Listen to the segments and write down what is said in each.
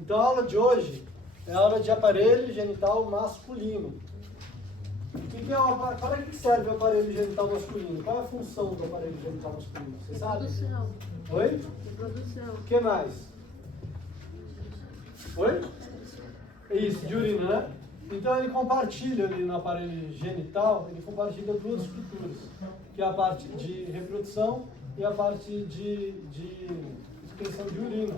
Então a aula de hoje é a aula de aparelho genital masculino. Para que serve o aparelho genital masculino? Qual é a função do aparelho genital masculino? Você sabe? Reprodução. Oi? Reprodução. O que mais? Oi? Isso, de urina, né? Então ele compartilha ali no aparelho genital, ele compartilha duas estruturas, que é a parte de reprodução e a parte de excreção de urina.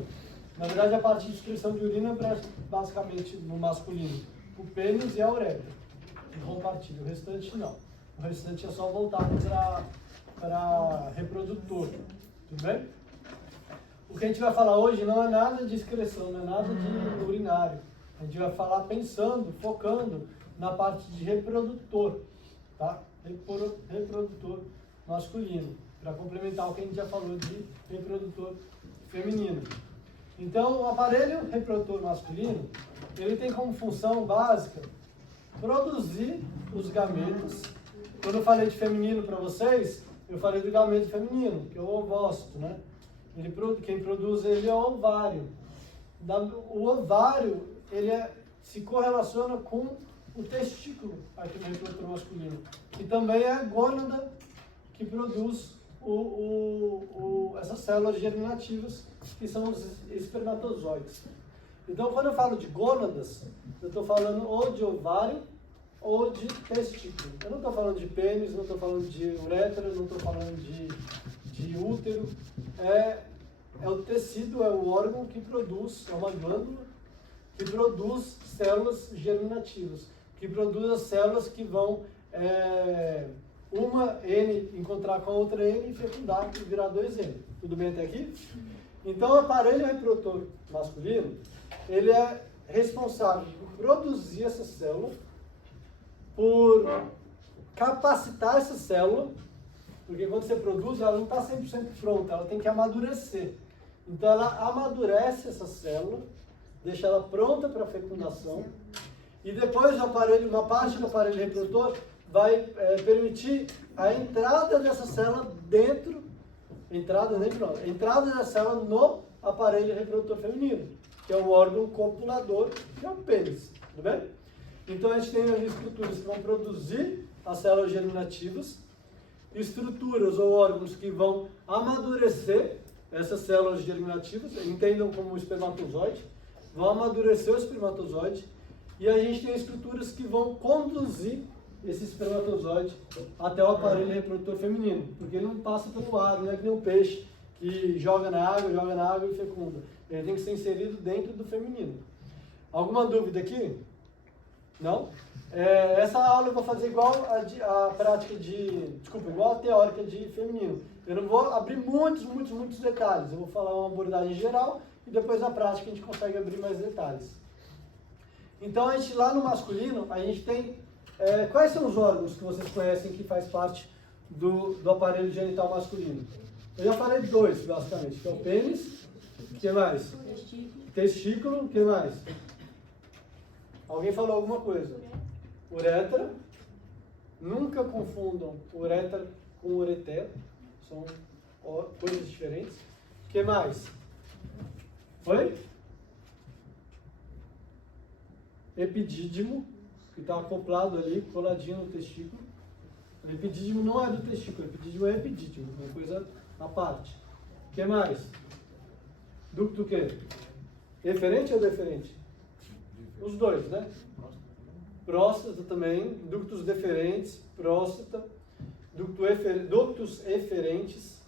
Na verdade, a parte de excreção de urina é basicamente no masculino, o pênis e a uretra. Ele compartilha, o restante não. O restante é só voltado para reprodutor. Tudo bem? O que a gente vai falar hoje não é nada de excreção, não é nada de urinário. A gente vai falar pensando, focando na parte de reprodutor, tá? Reprodutor masculino, para complementar o que a gente já falou de reprodutor feminino. Então, o aparelho reprodutor masculino, ele tem como função básica produzir os gametos. Quando eu falei de feminino para vocês, eu falei do gameto feminino, que é o ovócito, né? Quem produz ele é o ovário. O ovário, se correlaciona com o testículo aqui no reprodutor masculino, que também é a gônada que produz essas células germinativas, que são os espermatozoides. Então, quando eu falo de gônadas, eu estou falando ou de ovário ou de testículo. Eu não estou falando de pênis, não estou falando de uretra, não estou falando de útero. É o tecido, é o órgão que produz, é uma glândula que produz células germinativas, que produz as células que vão uma N encontrar com a outra N e fecundar e virar 2N. Tudo bem até aqui? Então, o aparelho reprodutor masculino, ele é responsável por produzir essa célula, por capacitar essa célula, porque quando você produz, ela não está 100% pronta, ela tem que amadurecer. Então, ela amadurece essa célula, deixa ela pronta para fecundação, e depois uma parte do aparelho reprodutor vai permitir a entrada dessa célula entrada da célula no aparelho reprodutor feminino, que é o órgão copulador, que é o pênis, tudo bem? Então a gente tem ali estruturas que vão produzir as células germinativas, estruturas ou órgãos que vão amadurecer essas células germinativas, entendam como o espermatozoide, vão amadurecer o espermatozoide, e a gente tem estruturas que vão conduzir esse espermatozoide até o aparelho reprodutor feminino, porque ele não passa pelo ar, não é que nem um peixe que joga na água e fecunda. Ele tem que ser inserido dentro do feminino. Alguma dúvida aqui? Não? Essa aula eu vou fazer igual igual a teórica de feminino. Eu não vou abrir muitos detalhes. Eu vou falar uma abordagem geral e depois na prática a gente consegue abrir mais detalhes. Então, lá no masculino, a gente tem... quais são os órgãos que vocês conhecem que faz parte do aparelho genital masculino? Eu já falei de dois, basicamente, que é o pênis, o que mais? Testículo, o que mais? Alguém falou alguma coisa? Uretra. Nunca confundam uretra com ureter, são coisas diferentes. O que mais? Oi? Epidídimo, que está acoplado ali, coladinho no testículo. O epidídimo não é do testículo, o epidídimo é epidídimo, uma coisa à parte. O que mais? Ducto o quê? Eferente ou deferente? Os dois, né? Próstata também, ductos deferentes, próstata, ductos eferentes.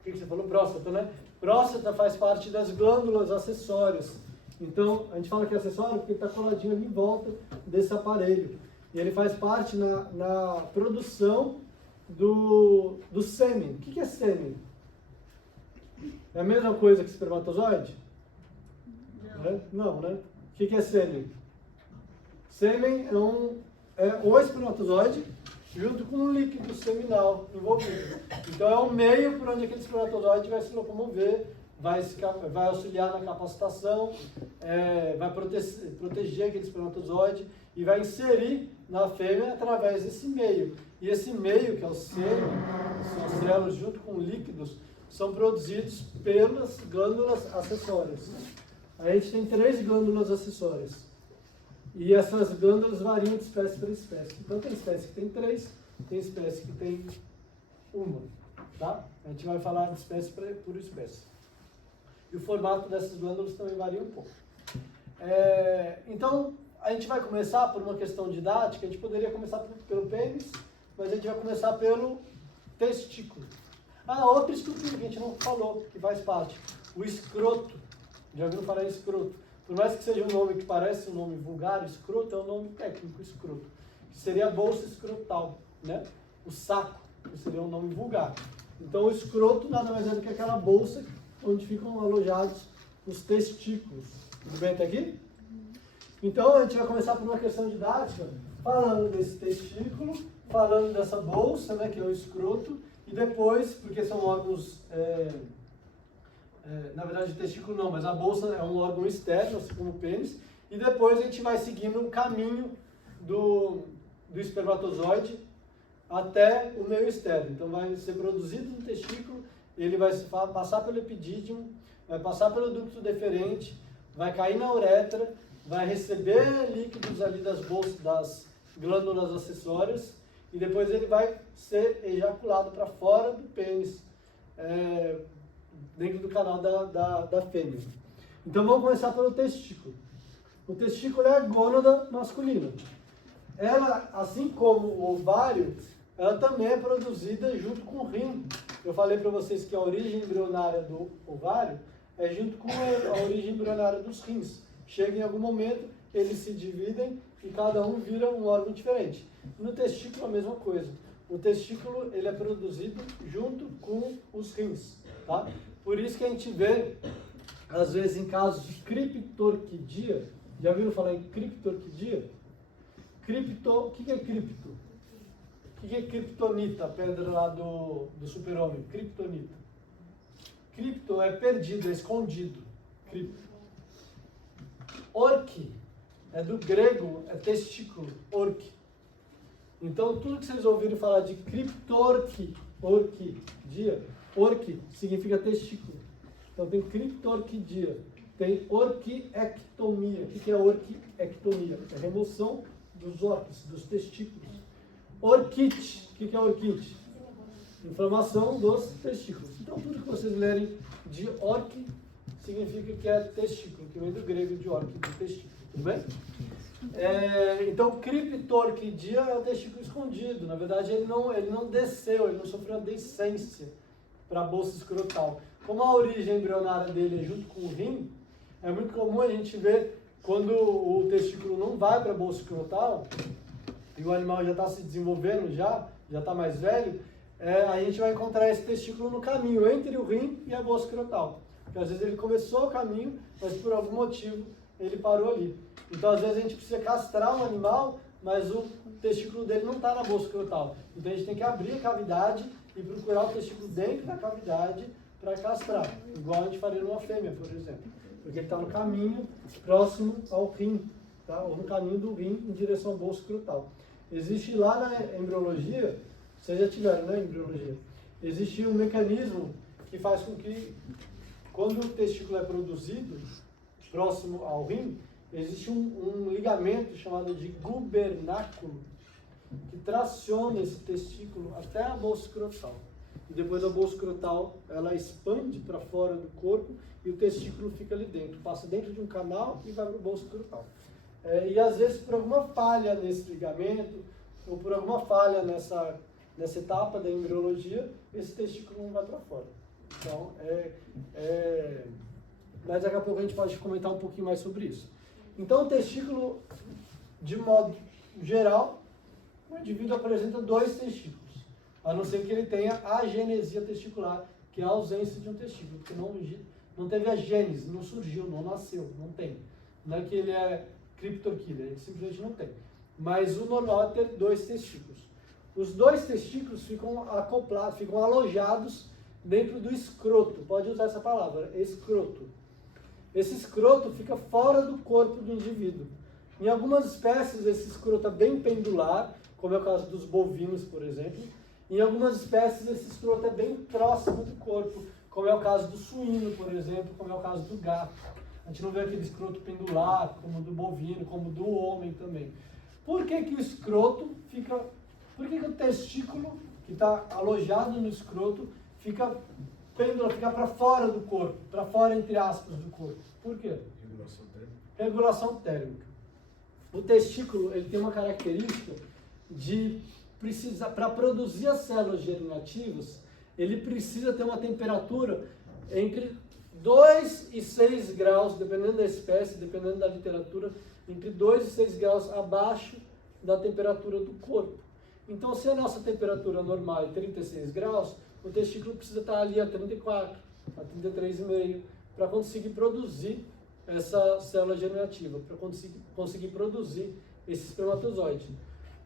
O que você falou? Próstata, né? Próstata faz parte das glândulas acessórias. Então, a gente fala que é acessório porque está coladinho ali em volta desse aparelho. E ele faz parte na produção do sêmen. O que é sêmen? É a mesma coisa que espermatozoide? Não, né? O que é sêmen? Sêmen é o espermatozoide junto com um líquido seminal envolvido. Então é o meio por onde aquele espermatozoide vai se locomover, vai auxiliar na capacitação, vai proteger aquele espermatozoide e vai inserir na fêmea através desse meio. E esse meio, que é o sêmen, são as células junto com líquidos, são produzidos pelas glândulas acessórias. A gente tem 3 glândulas acessórias. E essas glândulas variam de espécie para espécie. Então tem espécie que tem 3, tem espécie que tem 1. Tá? A gente vai falar de espécie por espécie. E o formato dessas glândulas também varia um pouco. Então, a gente vai começar por uma questão didática. A gente poderia começar pelo pênis, mas a gente vai começar pelo testículo. Outra estrutura que a gente não falou, que faz parte. O escroto. Já ouviram falar em escroto? Por mais que seja um nome que parece um nome vulgar, escroto é um nome técnico, escroto. Que seria a bolsa escrotal, né? O saco, que seria um nome vulgar. Então, o escroto nada mais é do que aquela bolsa onde ficam alojados os testículos. Tudo bem até aqui? Então, a gente vai começar por uma questão didática, falando desse testículo, falando dessa bolsa, né, que é o escroto, e depois, porque são órgãos, na verdade, o testículo não, mas a bolsa é um órgão externo, assim como o pênis, e depois a gente vai seguindo um caminho do espermatozoide até o meio externo. Então, vai ser produzido no testículo, ele vai passar pelo epidídimo, vai passar pelo ducto deferente, vai cair na uretra, vai receber líquidos ali das bolsas, das glândulas acessórias, e depois ele vai ser ejaculado para fora do pênis, dentro do canal da fêmea. Então vamos começar pelo testículo. O testículo é a gônada masculina. Ela, assim como o ovário, ela também é produzida junto com o rim. Eu falei para vocês que a origem embrionária do ovário é junto com a origem embrionária dos rins. Chega em algum momento, eles se dividem e cada um vira um órgão diferente. No testículo a mesma coisa. O testículo ele é produzido junto com os rins, tá? Por isso que a gente vê, às vezes, em casos de criptorquidia. Já viram falar em criptorquidia? O que é cripto? O que é criptonita, a pedra lá do super-homem? Criptonita. Cripto é perdido, é escondido. Cripto. Orque é do grego, é testículo, orque. Então, tudo que vocês ouviram falar de criptorquidia, orque significa testículo. Então, tem criptorquidia, tem orquiectomia. O que é orquiectomia? É remoção dos orques, dos testículos. Orquite, o que é orquite? Inflamação dos testículos. Então, tudo que vocês lerem de orque significa que é testículo, que vem do grego de orque, de testículo. Tudo bem? Então, criptorquidia é o testículo escondido. Na verdade, ele não desceu, ele não sofreu a descência para a bolsa escrotal. Como a origem embrionária dele é junto com o rim, é muito comum a gente ver quando o testículo não vai para a bolsa escrotal e o animal já está se desenvolvendo, já está mais velho, a gente vai encontrar esse testículo no caminho entre o rim e a bolsa escrotal. Porque às vezes ele começou o caminho, mas por algum motivo ele parou ali. Então, às vezes, a gente precisa castrar um animal, mas o testículo dele não está na bolsa escrotal. Então, a gente tem que abrir a cavidade e procurar o testículo dentro da cavidade para castrar. Igual a gente faria numa fêmea, por exemplo. Porque ele está no caminho próximo ao rim, tá? Ou no caminho do rim em direção à bolsa escrotal. Existe lá na embriologia, vocês já tiveram, né, embriologia? Existe um mecanismo que faz com que, quando o testículo é produzido próximo ao rim, existe um ligamento chamado de gubernáculo que traciona esse testículo até a bolsa escrotal. E depois a bolsa escrotal, ela expande para fora do corpo e o testículo fica ali dentro. Passa dentro de um canal e vai para a bolsa escrotal. E às vezes por alguma falha nesse ligamento ou por alguma falha nessa etapa da embriologia, esse testículo não vai para fora. Então, mas daqui a pouco a gente pode comentar um pouquinho mais sobre isso. Então, o testículo, de modo geral, o indivíduo apresenta 2 testículos, a não ser que ele tenha agenesia testicular, que é a ausência de um testículo, porque não teve a gênese, não surgiu, não nasceu, não tem. Não é que ele é criptorquídea, ele simplesmente não tem. Mas o normal é ter 2 testículos. Os 2 testículos ficam acoplados, ficam alojados dentro do escroto. Pode usar essa palavra, escroto. Esse escroto fica fora do corpo do indivíduo. Em algumas espécies, esse escroto é bem pendular, como é o caso dos bovinos, por exemplo. Em algumas espécies, esse escroto é bem próximo do corpo, como é o caso do suíno, por exemplo, como é o caso do gato. A gente não vê aquele escroto pendular, como do bovino, como do homem também. Por que que o escroto fica... Por que que o testículo, que está alojado no escroto, fica pêndula, fica para fora do corpo, para fora, entre aspas, do corpo? Por quê? Regulação térmica. Regulação térmica. O testículo, ele tem uma característica de precisar, para produzir as células germinativas, ele precisa ter uma temperatura entre 2 e 6 graus, dependendo da espécie, dependendo da literatura, entre 2 e 6 graus abaixo da temperatura do corpo. Então, se a nossa temperatura normal é 36 graus, o testículo precisa estar ali a 34, a 33,5, para conseguir produzir essa célula germinativa, para conseguir produzir esse espermatozoide.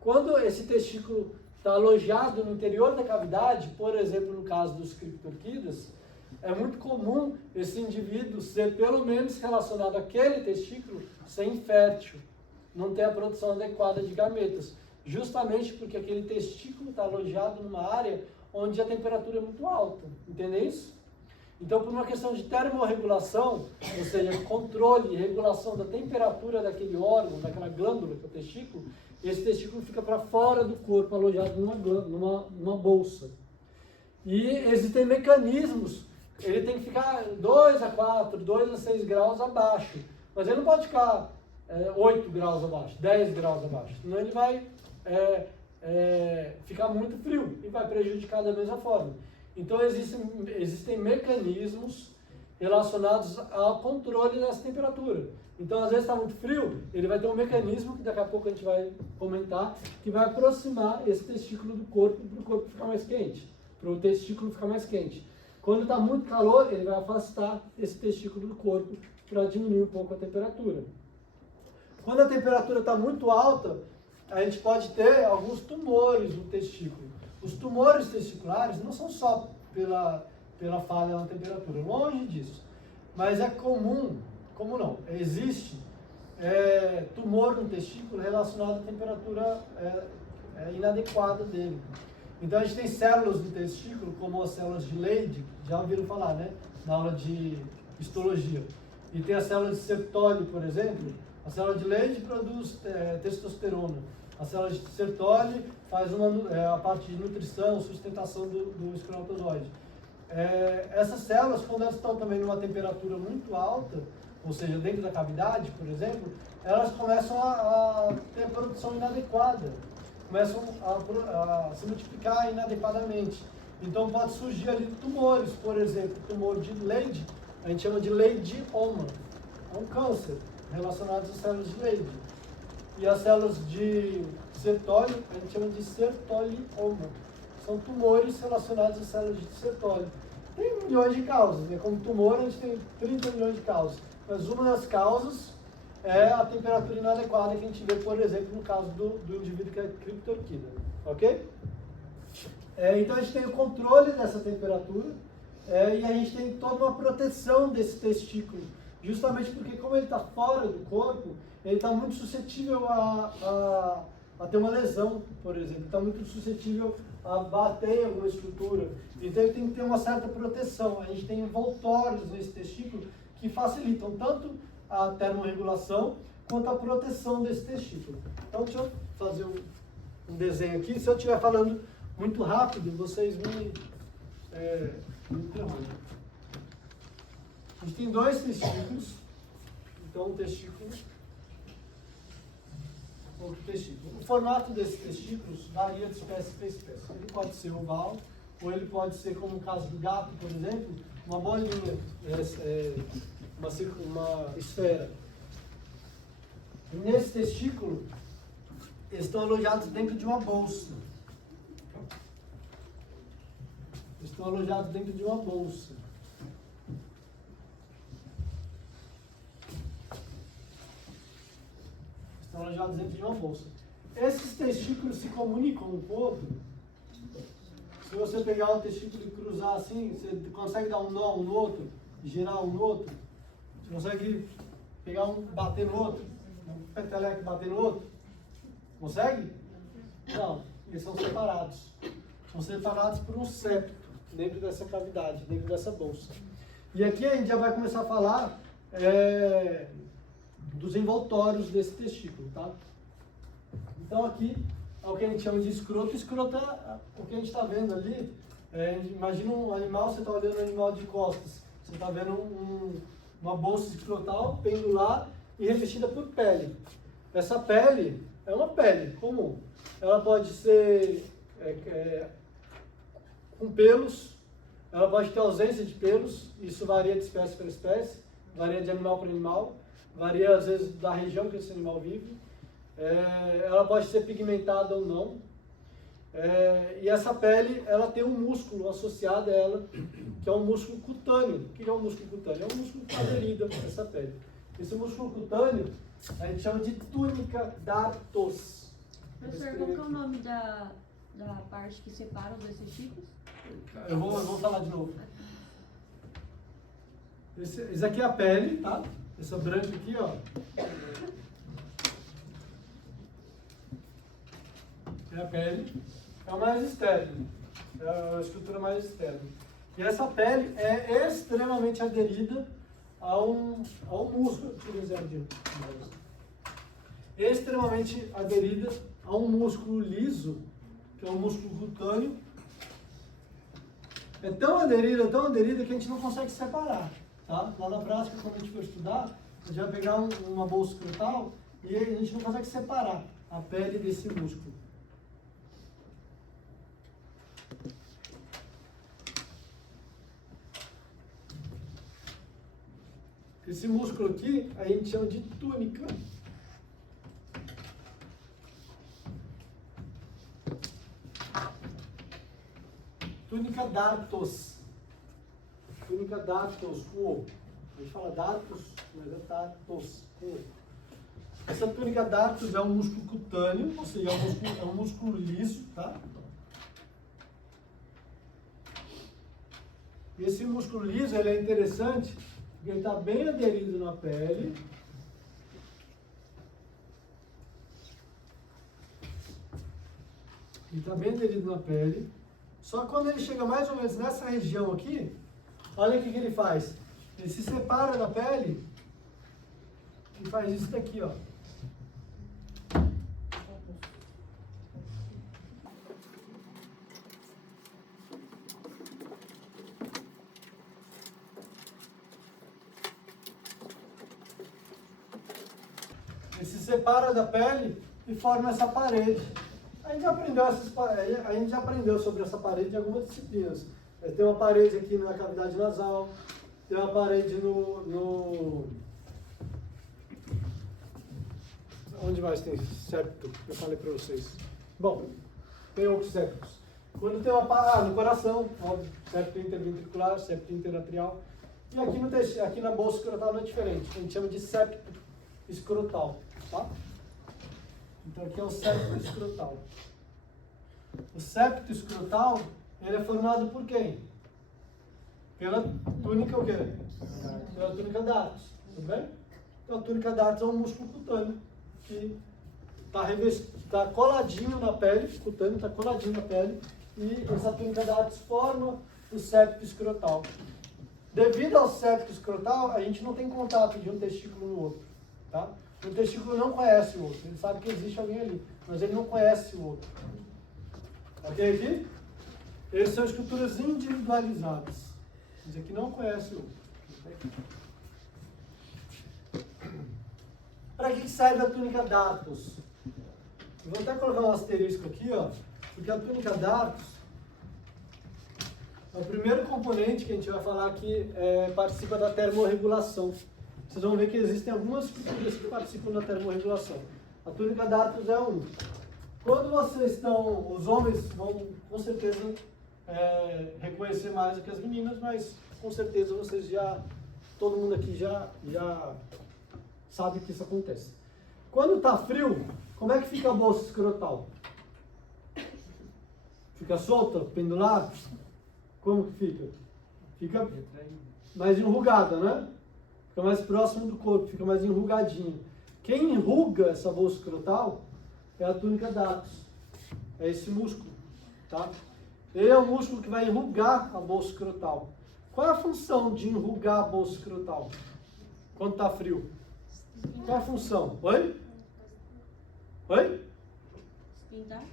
Quando esse testículo está alojado no interior da cavidade, por exemplo, no caso dos criptorquidas, é muito comum esse indivíduo ser pelo menos relacionado àquele testículo ser infértil, não ter a produção adequada de gametas, justamente porque aquele testículo está alojado numa área onde a temperatura é muito alta, entende isso? Então, por uma questão de termorregulação, ou seja, controle e regulação da temperatura daquele órgão, daquela glândula, que é o testículo, esse testículo fica para fora do corpo, alojado numa bolsa. E existem mecanismos, ele tem que ficar 2 a 4, 2 a 6 graus abaixo, mas ele não pode ficar 8 graus abaixo, 10 graus abaixo, senão ele vai ficar muito frio e vai prejudicar da mesma forma. Então existem mecanismos relacionados ao controle dessa temperatura. Então, às vezes está muito frio, ele vai ter um mecanismo, que daqui a pouco a gente vai comentar, que vai aproximar esse testículo do corpo para o corpo ficar mais quente, para o testículo ficar mais quente. Quando está muito calor, ele vai afastar esse testículo do corpo para diminuir um pouco a temperatura. Quando a temperatura está muito alta, a gente pode ter alguns tumores no testículo. Os tumores testiculares não são só pela falha na temperatura, longe disso. Mas é comum não, existe tumor no testículo relacionado à temperatura inadequada dele. Então a gente tem células no testículo, como as células de Leydig, já ouviram falar, né? Na aula de histologia. E tem as células de Sertoli, por exemplo. A célula de Leydig produz testosterona. A célula de Sertoli faz a parte de nutrição, sustentação do espermatozoide. Essas células, quando elas estão também numa temperatura muito alta, ou seja, dentro da cavidade, por exemplo, elas começam a ter produção inadequada, começam a se multiplicar inadequadamente. Então pode surgir ali tumores, por exemplo, tumor de Leydig, a gente chama de Leidioma, é um câncer relacionado às células de Leydig. E as células de Sertoli, a gente chama de Sertolioma. São tumores relacionados às células de Sertoli. Tem milhões de causas, né? Como tumor, a gente tem 30 milhões de causas. Mas uma das causas é a temperatura inadequada que a gente vê, por exemplo, no caso do indivíduo que é criptorquida. Ok? Então a gente tem o controle dessa temperatura e a gente tem toda uma proteção desse testículo. Justamente porque, como ele está fora do corpo, ele está muito suscetível a ter uma lesão, por exemplo. Está muito suscetível a bater em alguma estrutura. Então ele tem que ter uma certa proteção. A gente tem envoltórios nesse testículo que facilitam tanto a termorregulação quanto a proteção desse testículo. Então deixa eu fazer um desenho aqui. Se eu estiver falando muito rápido, vocês me interrompem. A gente tem 2 testículos. Então um testículo, outro testículo. O formato desses testículos varia de espécie para espécie. Ele pode ser oval, ou ele pode ser, como no caso do gato, por exemplo, uma bolinha, uma esfera. E nesse testículo, eles estão alojados dentro de uma bolsa. Estão alojados dentro de uma bolsa. Estão alojados dentro de uma bolsa. Esses testículos se comunicam um com o outro. Se você pegar o testículo e cruzar assim, você consegue dar um nó um no outro, girar um no outro. Você consegue pegar um, bater no outro, um peteleco bater no outro. Consegue? Não, eles são separados. São separados por um septo. dentro dessa cavidade, dentro dessa bolsa. E aqui a gente já vai começar a falar dos envoltórios desse testículo, tá? Então aqui é o que a gente chama de escroto. Escroto é o que a gente está vendo ali. Imagina um animal, você está olhando um animal de costas. Você está vendo uma bolsa escrotal pendular e revestida por pele. Essa pele é uma pele comum. Ela pode ser com pelos, ela pode ter ausência de pelos, isso varia de espécie para espécie, varia de animal para animal, varia às vezes da região que esse animal vive. Ela pode ser pigmentada ou não. E essa pele, ela tem um músculo associado a ela, que é um músculo cutâneo. O que é um músculo cutâneo? É um músculo que aderido a essa pele. Esse músculo cutâneo, a gente chama de túnica dartos. Professor, qual que é o nome da parte que separa os dois testículos? Eu vou falar de novo. Esse aqui é a pele, tá? Essa branca aqui, ó. É a pele. É o mais externo. É a estrutura mais externa. E essa pele é extremamente aderida a um músculo. Deixa eu ver se é extremamente aderida a um músculo liso, que é um músculo cutâneo. É tão aderida que a gente não consegue separar, tá? Lá na prática, quando a gente for estudar, a gente vai pegar uma bolsa escrotal e a gente não consegue separar a pele desse músculo. Esse músculo aqui a gente chama de túnica. Túnica dartos. Túnica dartos, com O. A gente fala dartos, mas é dartos, com O. Essa túnica dartos é um músculo cutâneo, ou seja, é um músculo liso, tá? E esse músculo liso, ele é interessante, porque ele está bem aderido na pele. Ele está bem aderido na pele. Só que quando ele chega mais ou menos nessa região aqui, olha o que ele faz. Ele se separa da pele e faz isso daqui, ó. Ele se separa da pele e forma essa parede. A gente já aprendeu sobre essa parede em algumas disciplinas. Tem uma parede aqui na cavidade nasal, tem uma parede Onde mais tem septo? Eu falei para vocês. Bom, tem outros septos. Quando tem uma no coração, óbvio, septo interventricular, septo interatrial. E aqui na bolsa escrotal não é diferente. A gente chama de septo escrotal, tá? Então aqui é o septo escrotal. O septo escrotal, ele é formado por quem? Pela túnica o quê? Pela túnica dartos, tudo bem? Então a túnica dartos é um músculo cutâneo que está coladinho na pele, cutâneo está coladinho na pele, e essa túnica dartos forma o septo escrotal. Devido ao septo escrotal, a gente não tem contato de um testículo no outro, tá? O testículo não conhece o outro, ele sabe que existe alguém ali, mas ele não conhece o outro. Ok aqui? Eles são estruturas individualizadas. Esse aqui não conhece o outro. Para que serve a túnica dartos? Eu vou até colocar um asterisco aqui, ó, porque a túnica dartos é o primeiro componente que a gente vai falar que participa da termorregulação. Vocês vão ver que existem algumas estruturas que participam da termorregulação. A túnica dartos é um. Quando vocês estão, os homens vão com certeza reconhecer mais do que as meninas, mas com certeza vocês todo mundo aqui já sabe que isso acontece. Quando está frio, como é que fica a bolsa escrotal? Fica solta, pendulada? Como que fica? Fica mais enrugada, né? Fica mais próximo do corpo, fica mais enrugadinho. Quem enruga essa bolsa escrotal é a túnica dartos. É esse músculo, tá? Ele é o músculo que vai enrugar a bolsa escrotal. Qual é a função de enrugar a bolsa escrotal quando está frio? Qual é a função? Oi? Oi? Esquentar?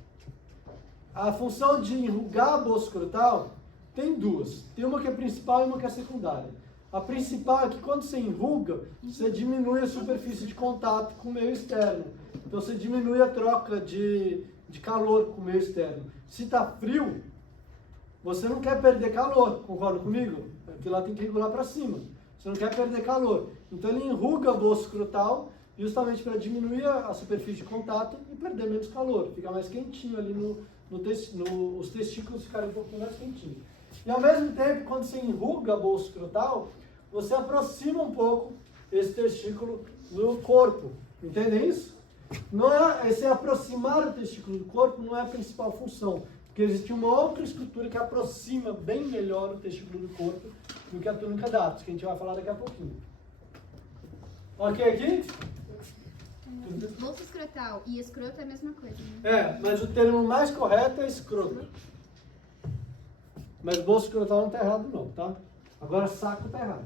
A função de enrugar a bolsa escrotal tem duas. Tem uma que é principal e uma que é secundária. A principal é que quando você enruga, você diminui a superfície de contato com o meio externo. Então você diminui a troca de calor com o meio externo. Se está frio, você não quer perder calor, concorda comigo? Porque lá tem que regular para cima. Você não quer perder calor. Então ele enruga a bolsa escrotal justamente para diminuir a superfície de contato e perder menos calor. Fica mais quentinho ali os testículos ficarem um pouquinho mais quentinhos. E ao mesmo tempo, quando você enruga a bolsa escrotal, você aproxima um pouco esse testículo do corpo. Entendem isso? Não é, esse aproximar o testículo do corpo não é a principal função. Porque existe uma outra estrutura que aproxima bem melhor o testículo do corpo do que a túnica d'Atos, que a gente vai falar daqui a pouquinho. Ok aqui? Bolsa escrotal e escroto é a mesma coisa, né? É, mas o termo mais correto é escroto. Mas bolsa escrotal não está errado não, tá? Agora saco está errado.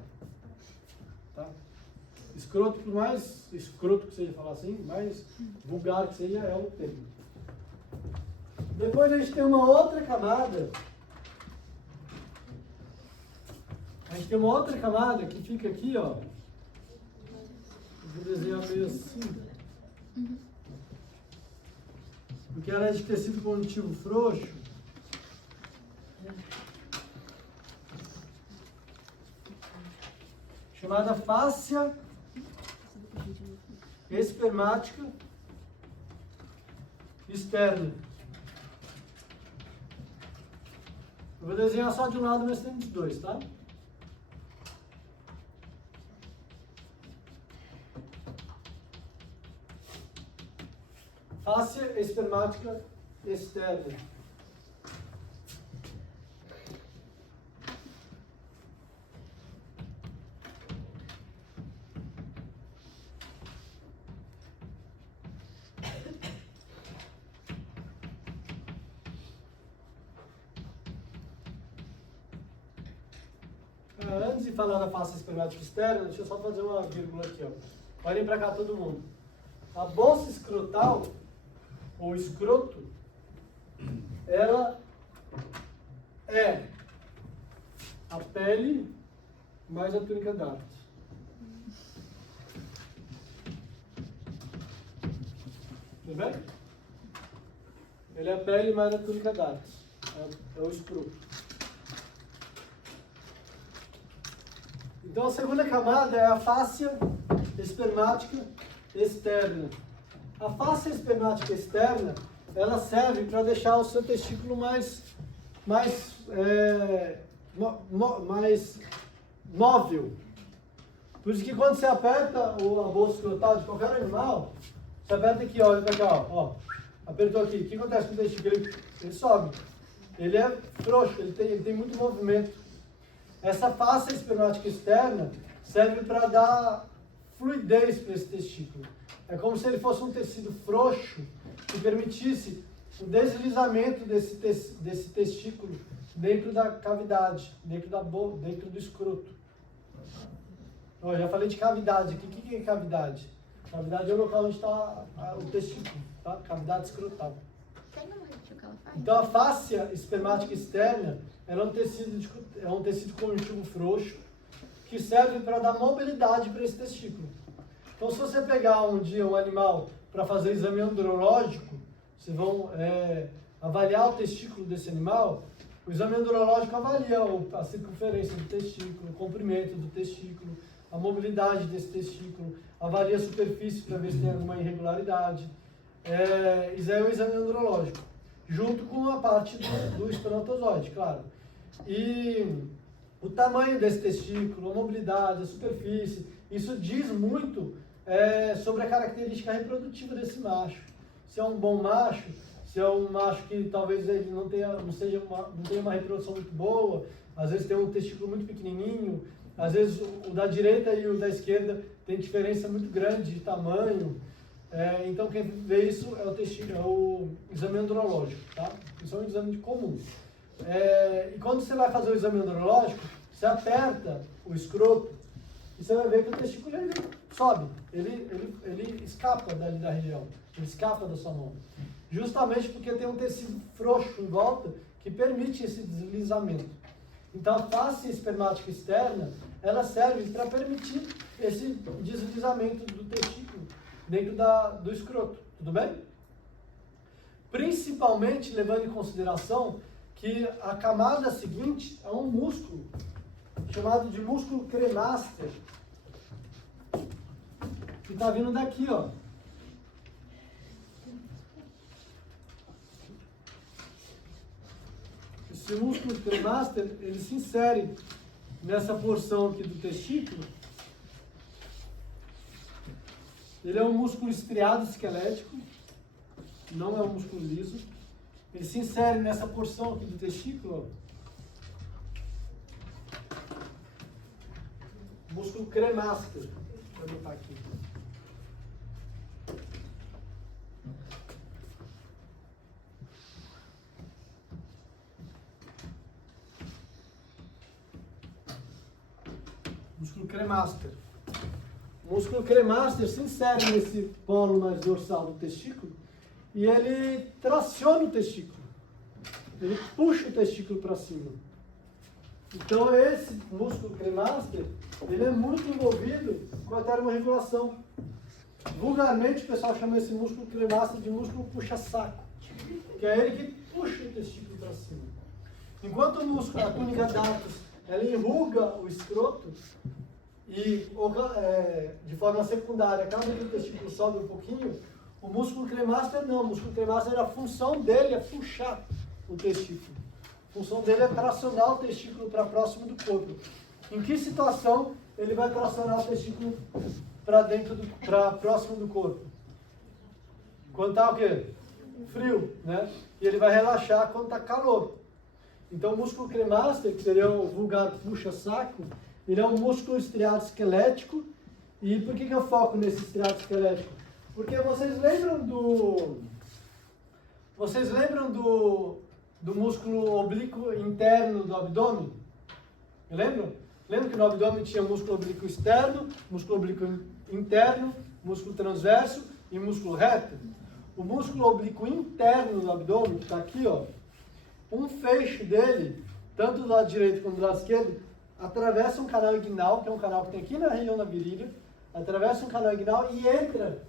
Tá? Escroto, por mais escroto que seja falar assim, mais vulgar que seja, é o termo. Depois a gente tem uma outra camada. A gente tem uma outra camada que fica aqui, ó. Vou desenhar meio assim. Porque ela é de tecido conjuntivo frouxo. Chamada fáscia espermática externa. Eu vou desenhar só de um lado, mas tem dos dois, tá? Fáscia espermática externa. Antes de falar da fáscia espermática externa, deixa eu só fazer uma vírgula aqui, ó. Olhem para cá todo mundo. A bolsa escrotal, ou escroto, ela é a pele mais a túnica d'Atos. Tudo bem? Ele é a pele mais a túnica d'Atos. É o escroto. Então a segunda camada é a fáscia espermática externa. A fáscia espermática externa, ela serve para deixar o seu testículo mais móvel. Por isso que quando você aperta a bolsa escrotal de qualquer animal, você aperta aqui, olha para cá, ó, apertou aqui. O que acontece com o testículo? Ele sobe. Ele é frouxo, ele tem muito movimento. Essa fáscia espermática externa serve para dar fluidez para esse testículo. É como se ele fosse um tecido frouxo que permitisse o deslizamento desse testículo dentro da cavidade, dentro do escroto. Eu já falei de cavidade aqui. O que é cavidade? Cavidade é o local onde está o testículo, tá? Cavidade escrotal. Tem como repetir o que ela faz? Então a fáscia espermática externa ela é um tecido conjuntivo frouxo que serve para dar mobilidade para esse testículo. Então se você pegar um dia um animal para fazer exame andrológico, vocês vão avaliar o testículo desse animal, o exame andrológico avalia a circunferência do testículo, o comprimento do testículo, a mobilidade desse testículo, avalia a superfície para ver se tem alguma irregularidade. Isso é o exame andrológico, junto com a parte do espermatozoide, claro. E o tamanho desse testículo, a mobilidade, a superfície, isso diz muito sobre a característica reprodutiva desse macho. Se é um bom macho, se é um macho que talvez ele não tenha uma reprodução muito boa, às vezes tem um testículo muito pequenininho, às vezes o da direita e o da esquerda tem diferença muito grande de tamanho. Então quem vê isso é o exame andrológico, tá? Isso é um exame comum. E quando você vai fazer o exame andrológico, você aperta o escroto e você vai ver que o testículo ele sobe, ele escapa dali da região, ele escapa da sua mão. Justamente porque tem um tecido frouxo em volta que permite esse deslizamento. Então a face espermática externa, ela serve para permitir esse deslizamento do testículo dentro do escroto, tudo bem? Principalmente levando em consideração que a camada seguinte é um músculo chamado de músculo cremaster, que está vindo daqui, ó. Esse músculo cremaster, ele se insere nessa porção aqui do testículo. Ele é um músculo estriado esquelético, não é um músculo liso. Ele se insere nessa porção aqui do testículo, ó. Músculo cremaster. Deixa eu botar aqui. Músculo cremaster. O músculo cremaster se insere nesse polo mais dorsal do testículo e ele traciona o testículo. Ele puxa o testículo para cima. Então esse músculo cremaster, ele é muito envolvido com a termorregulação. Vulgarmente o pessoal chama esse músculo cremaster de músculo puxa-saco, que é ele que puxa o testículo para cima. Enquanto o músculo, a túnica dartos, ela enruga o escroto e de forma secundária, cada vez que o testículo sobe um pouquinho, o músculo cremaster não. O músculo cremaster, a função dele é puxar o testículo. A função dele é tracionar o testículo para próximo do corpo. Em que situação ele vai tracionar o testículo para próximo do corpo? Quando está o quê? Frio, né? E ele vai relaxar quando está calor. Então o músculo cremaster, que seria o vulgar puxa-saco, ele é um músculo estriado esquelético. E por que eu foco nesse estriado esquelético? Porque vocês lembram do músculo oblíquo interno do abdômen? Lembram? Lembra que no abdômen tinha músculo oblíquo externo, músculo oblíquo interno, músculo transverso e músculo reto? O músculo oblíquo interno do abdômen, que está aqui, ó, um feixe dele, tanto do lado direito como do lado esquerdo, atravessa um canal inguinal, que é um canal que tem aqui na região da virilha, atravessa um canal inguinal e entra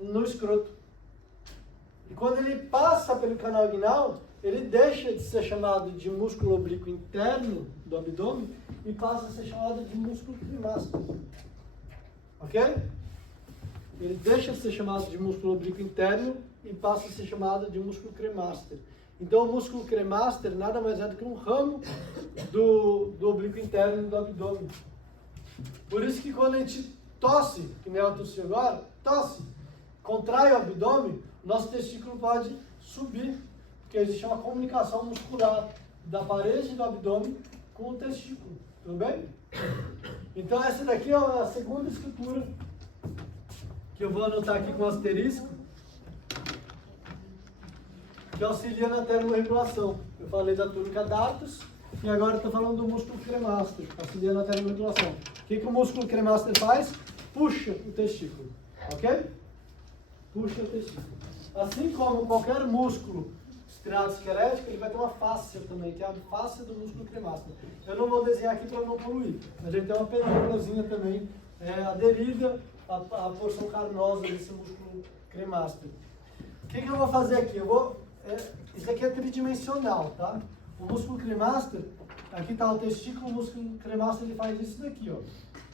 no escroto. E quando ele passa pelo canal inguinal, ele deixa de ser chamado de músculo oblíquo interno do abdômen e passa a ser chamado de músculo cremaster. Ok? Ele deixa de ser chamado de músculo oblíquo interno e passa a ser chamado de músculo cremaster. Então o músculo cremaster nada mais é do que um ramo do oblíquo interno do abdômen. Por isso que quando a gente tosse, que nem eu tossi agora, tosse, contrai o abdômen, nosso testículo pode subir, porque existe uma comunicação muscular da parede do abdômen com o testículo, tudo bem? Então essa daqui é a segunda estrutura, que eu vou anotar aqui com asterisco, que auxilia na termorregulação. Eu falei da túnica dartos e agora estou falando do músculo cremaster, que auxilia na termorregulação. O que o músculo cremaster faz? Puxa o testículo, ok? Puxa o testículo. Assim como qualquer músculo estriado esquelético, ele vai ter uma fáscia também, que é a fáscia do músculo cremaster. Eu não vou desenhar aqui para não poluir, mas ele tem uma películazinha também aderida à porção carnosa desse músculo cremaster. O que eu vou fazer aqui? Isso aqui é tridimensional, tá? O músculo cremaster, aqui está o testículo, o músculo cremaster ele faz isso daqui, ó.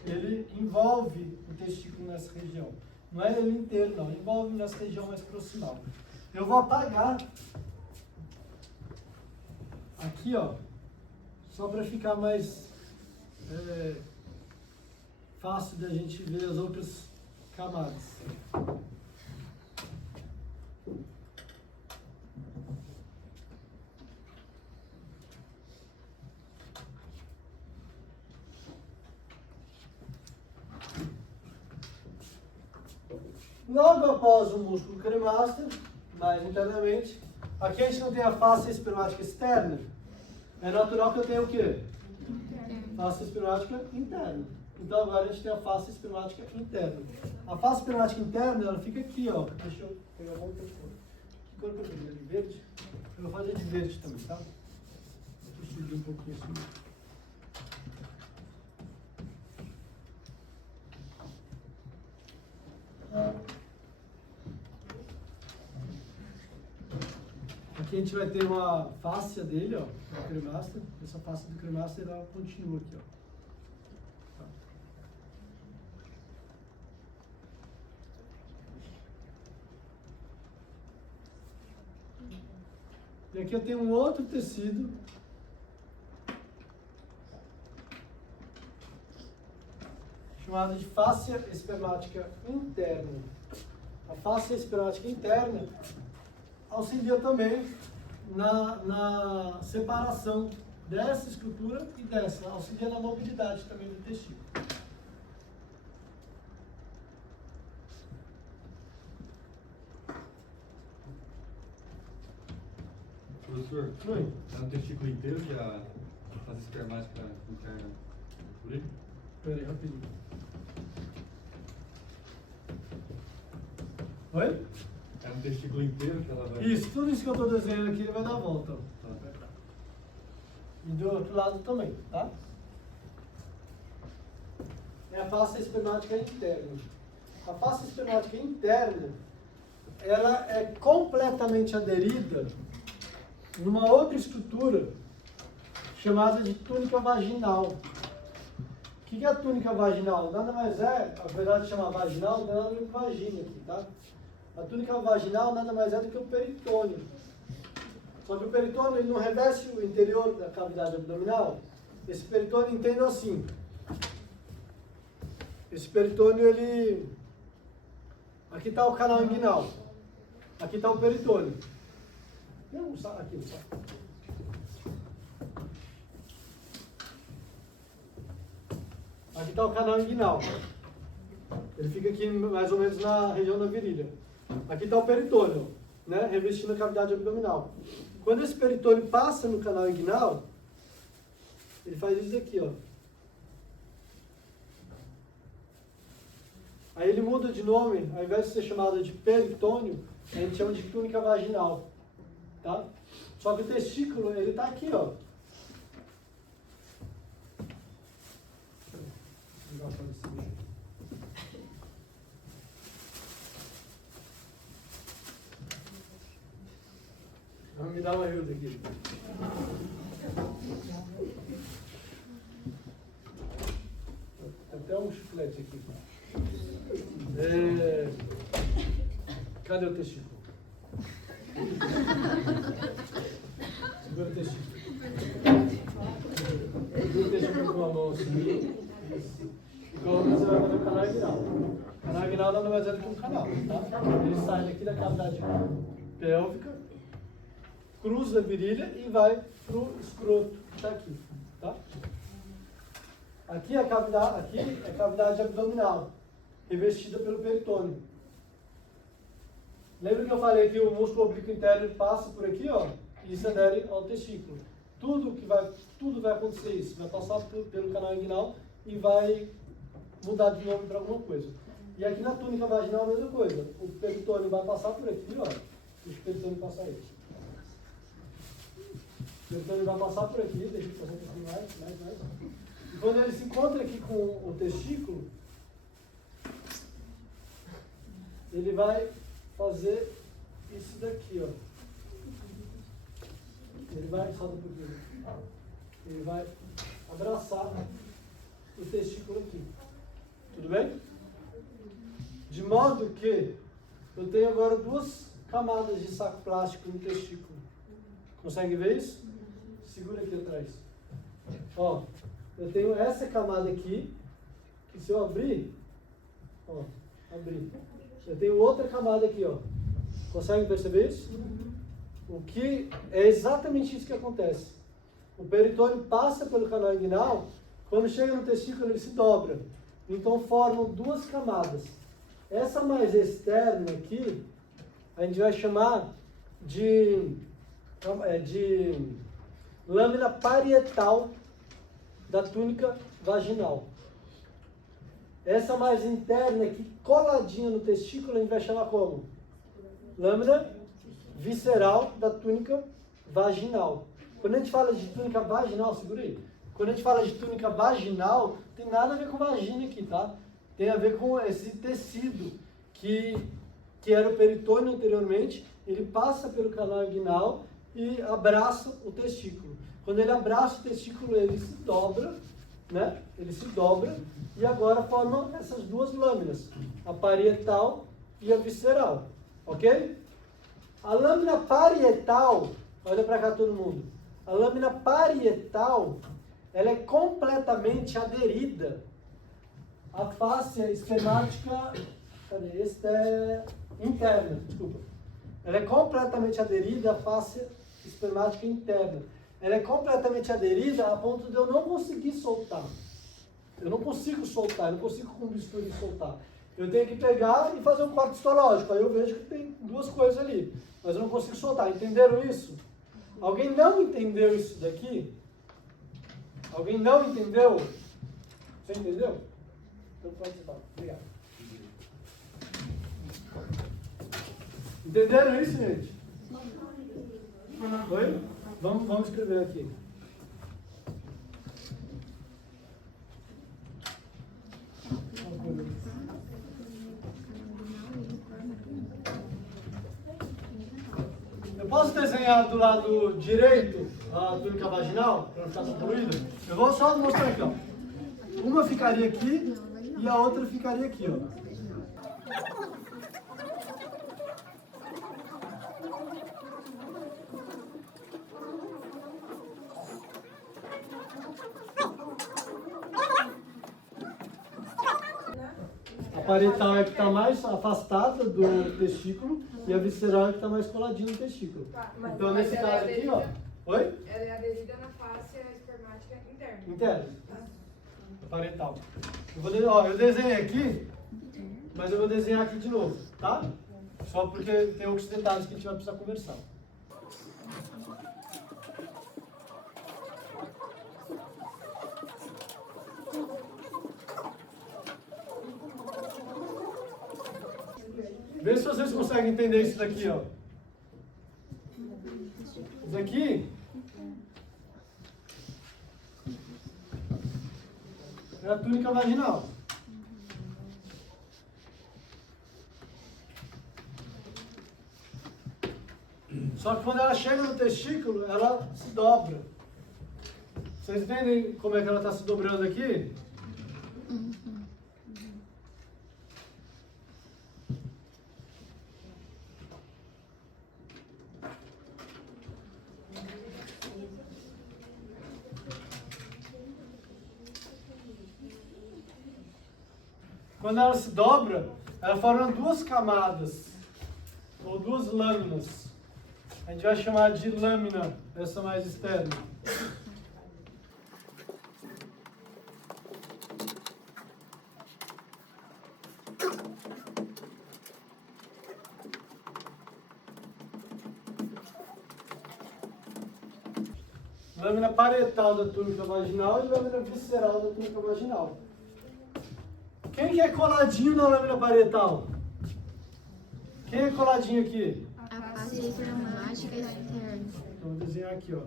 Ele envolve o testículo nessa região. Não é ele inteiro, não. Ele envolve nessa região mais proximal. Eu vou apagar aqui, ó, só para ficar mais fácil da gente ver as outras camadas. Logo após o músculo cremaster, mais internamente, Aqui a gente não tem a face espermática externa. É natural que eu tenha o quê? Face espermática interna. Então agora a gente tem a face espermática interna. A face espermática interna, ela fica aqui, ó. Deixa eu pegar uma outra cor. Que cor que eu fiz? De verde? Eu vou fazer de verde também, tá? Vou subir um pouquinho assim. Aqui a gente vai ter uma fáscia dele, ó, do cremaster. Essa fáscia do cremaster, ela continua aqui, ó. Tá. E aqui eu tenho um outro tecido. Chamado de fáscia espermática interna. A fáscia espermática interna auxilia também na separação dessa estrutura e dessa, auxilia na mobilidade também do testículo. Professor, Oi. é no testículo inteiro que a fase espermática interna por aí? Espera aí, rapidinho. Oi? É no testículo inteiro que ela vai... Isso, tudo isso que eu estou desenhando aqui, ele vai dar a volta. Ó. Tá. E do outro lado também, tá? É a face espermática interna. A face espermática interna, ela é completamente aderida numa outra estrutura chamada de túnica vaginal. O que é a túnica vaginal? Nada mais é, apesar de chamar vaginal, não tem nada a ver com vagina aqui, tá? A túnica vaginal nada mais é do que o peritônio. Só que o peritônio ele não reveste o interior da cavidade abdominal. Esse peritônio, entenda assim. Esse peritônio, ele... Aqui está o canal inguinal. Aqui está o peritônio. Não, aqui, o saco. Aqui está o canal inguinal. Ele fica aqui mais ou menos na região da virilha. Aqui está o peritônio, né, revestindo a cavidade abdominal. Quando esse peritônio passa no canal inguinal, ele faz isso aqui, ó. Aí ele muda de nome, ao invés de ser chamado de peritônio, a gente chama de túnica vaginal, tá? Só que o testículo, ele está aqui, ó. Vamos me dar uma ajuda aqui. Tem até um chiclete aqui. Cadê o testículo? Segura o testículo. Segura o testículo com a mão assim. Igual você vai fazer o canal inguinal. O canal inguinal nada mais é do que um canal, tá? Ele sai daqui da cavidade pélvica, cruza a virilha e vai pro escroto que está aqui, tá? Aqui é a cavidade abdominal, revestida pelo peritônio. Lembra que eu falei que o músculo oblíquo interno passa por aqui, ó, e se adere ao testículo. Tudo vai acontecer isso, vai passar pelo canal inguinal e vai mudar de nome para alguma coisa. E aqui na túnica vaginal a mesma coisa. O peritônio vai passar por aqui, ó, e o peritônio passa aí. O peritônio vai passar por aqui, deixa eu fazer um pouquinho mais. E quando ele se encontra aqui com o testículo, ele vai fazer isso daqui, ó. Ele vai, solta um pouquinho. Ele vai abraçar o testículo aqui. Tudo bem? De modo que eu tenho agora duas camadas de saco plástico no testículo. Consegue ver isso? Segura aqui atrás. Ó, eu tenho essa camada aqui, que se eu abrir, ó, abrir. Eu tenho outra camada aqui, ó. Consegue perceber isso? O que é exatamente isso que acontece. O peritônio passa pelo canal inguinal, quando chega no testículo ele se dobra. Então formam duas camadas. Essa mais externa aqui, a gente vai chamar de de lâmina parietal da túnica vaginal. Essa mais interna, aqui coladinha no testículo, a gente vai chamar como? Lâmina visceral da túnica vaginal. Quando a gente fala de túnica vaginal, segura aí. Quando a gente fala de túnica vaginal, tem nada a ver com vagina aqui, tá? Tem a ver com esse tecido que era o peritônio anteriormente, ele passa pelo canal inguinal e abraça o testículo. Quando ele abraça o testículo, ele se dobra, né? Ele se dobra e agora formam essas duas lâminas, a parietal e a visceral, ok? A lâmina parietal, olha para cá todo mundo, a lâmina parietal, ela é completamente aderida à fáscia espermática, interna, desculpa. Ela é completamente aderida à fáscia espermática interna. Ela é completamente aderida a ponto de eu não conseguir soltar. Eu não consigo soltar, eu não consigo com o bisturi soltar. Eu tenho que pegar e fazer um corte histológico. Aí eu vejo que tem duas coisas ali, mas eu não consigo soltar. Entenderam isso? Alguém não entendeu isso daqui? Alguém não entendeu? Você entendeu? Então pode falar. Obrigado. Entenderam isso, gente? Oi? Vamos escrever aqui. Eu posso desenhar do lado direito a túnica vaginal, para não ficar tão poluída? Eu vou só mostrar aqui, ó. Uma ficaria aqui e a outra ficaria aqui, ó. A parietal é que está mais afastada do testículo e a visceral é que está mais coladinha no testículo. Tá, mas Então, nesse ela caso é aqui, aderida- ó. Oi? Ela é aderida na fáscia espermática interna. Interno. Parietal. Eu desenhei aqui, mas eu vou desenhar aqui de novo, tá? Só porque tem outros detalhes que a gente vai precisar conversar. Vê se vocês conseguem entender isso daqui, ó. Isso aqui é a túnica vaginal. Só que quando ela chega no testículo, ela se dobra. Vocês entendem como é que ela está se dobrando aqui? Quando ela se dobra, ela forma duas camadas, ou duas lâminas. A gente vai chamar de lâmina, essa mais externa. Lâmina parietal da túnica vaginal e lâmina visceral da túnica vaginal. Quem que é coladinho na lâmina parietal? Quem é coladinho aqui? A fáscia espermática externa. Então, vou desenhar aqui, ó.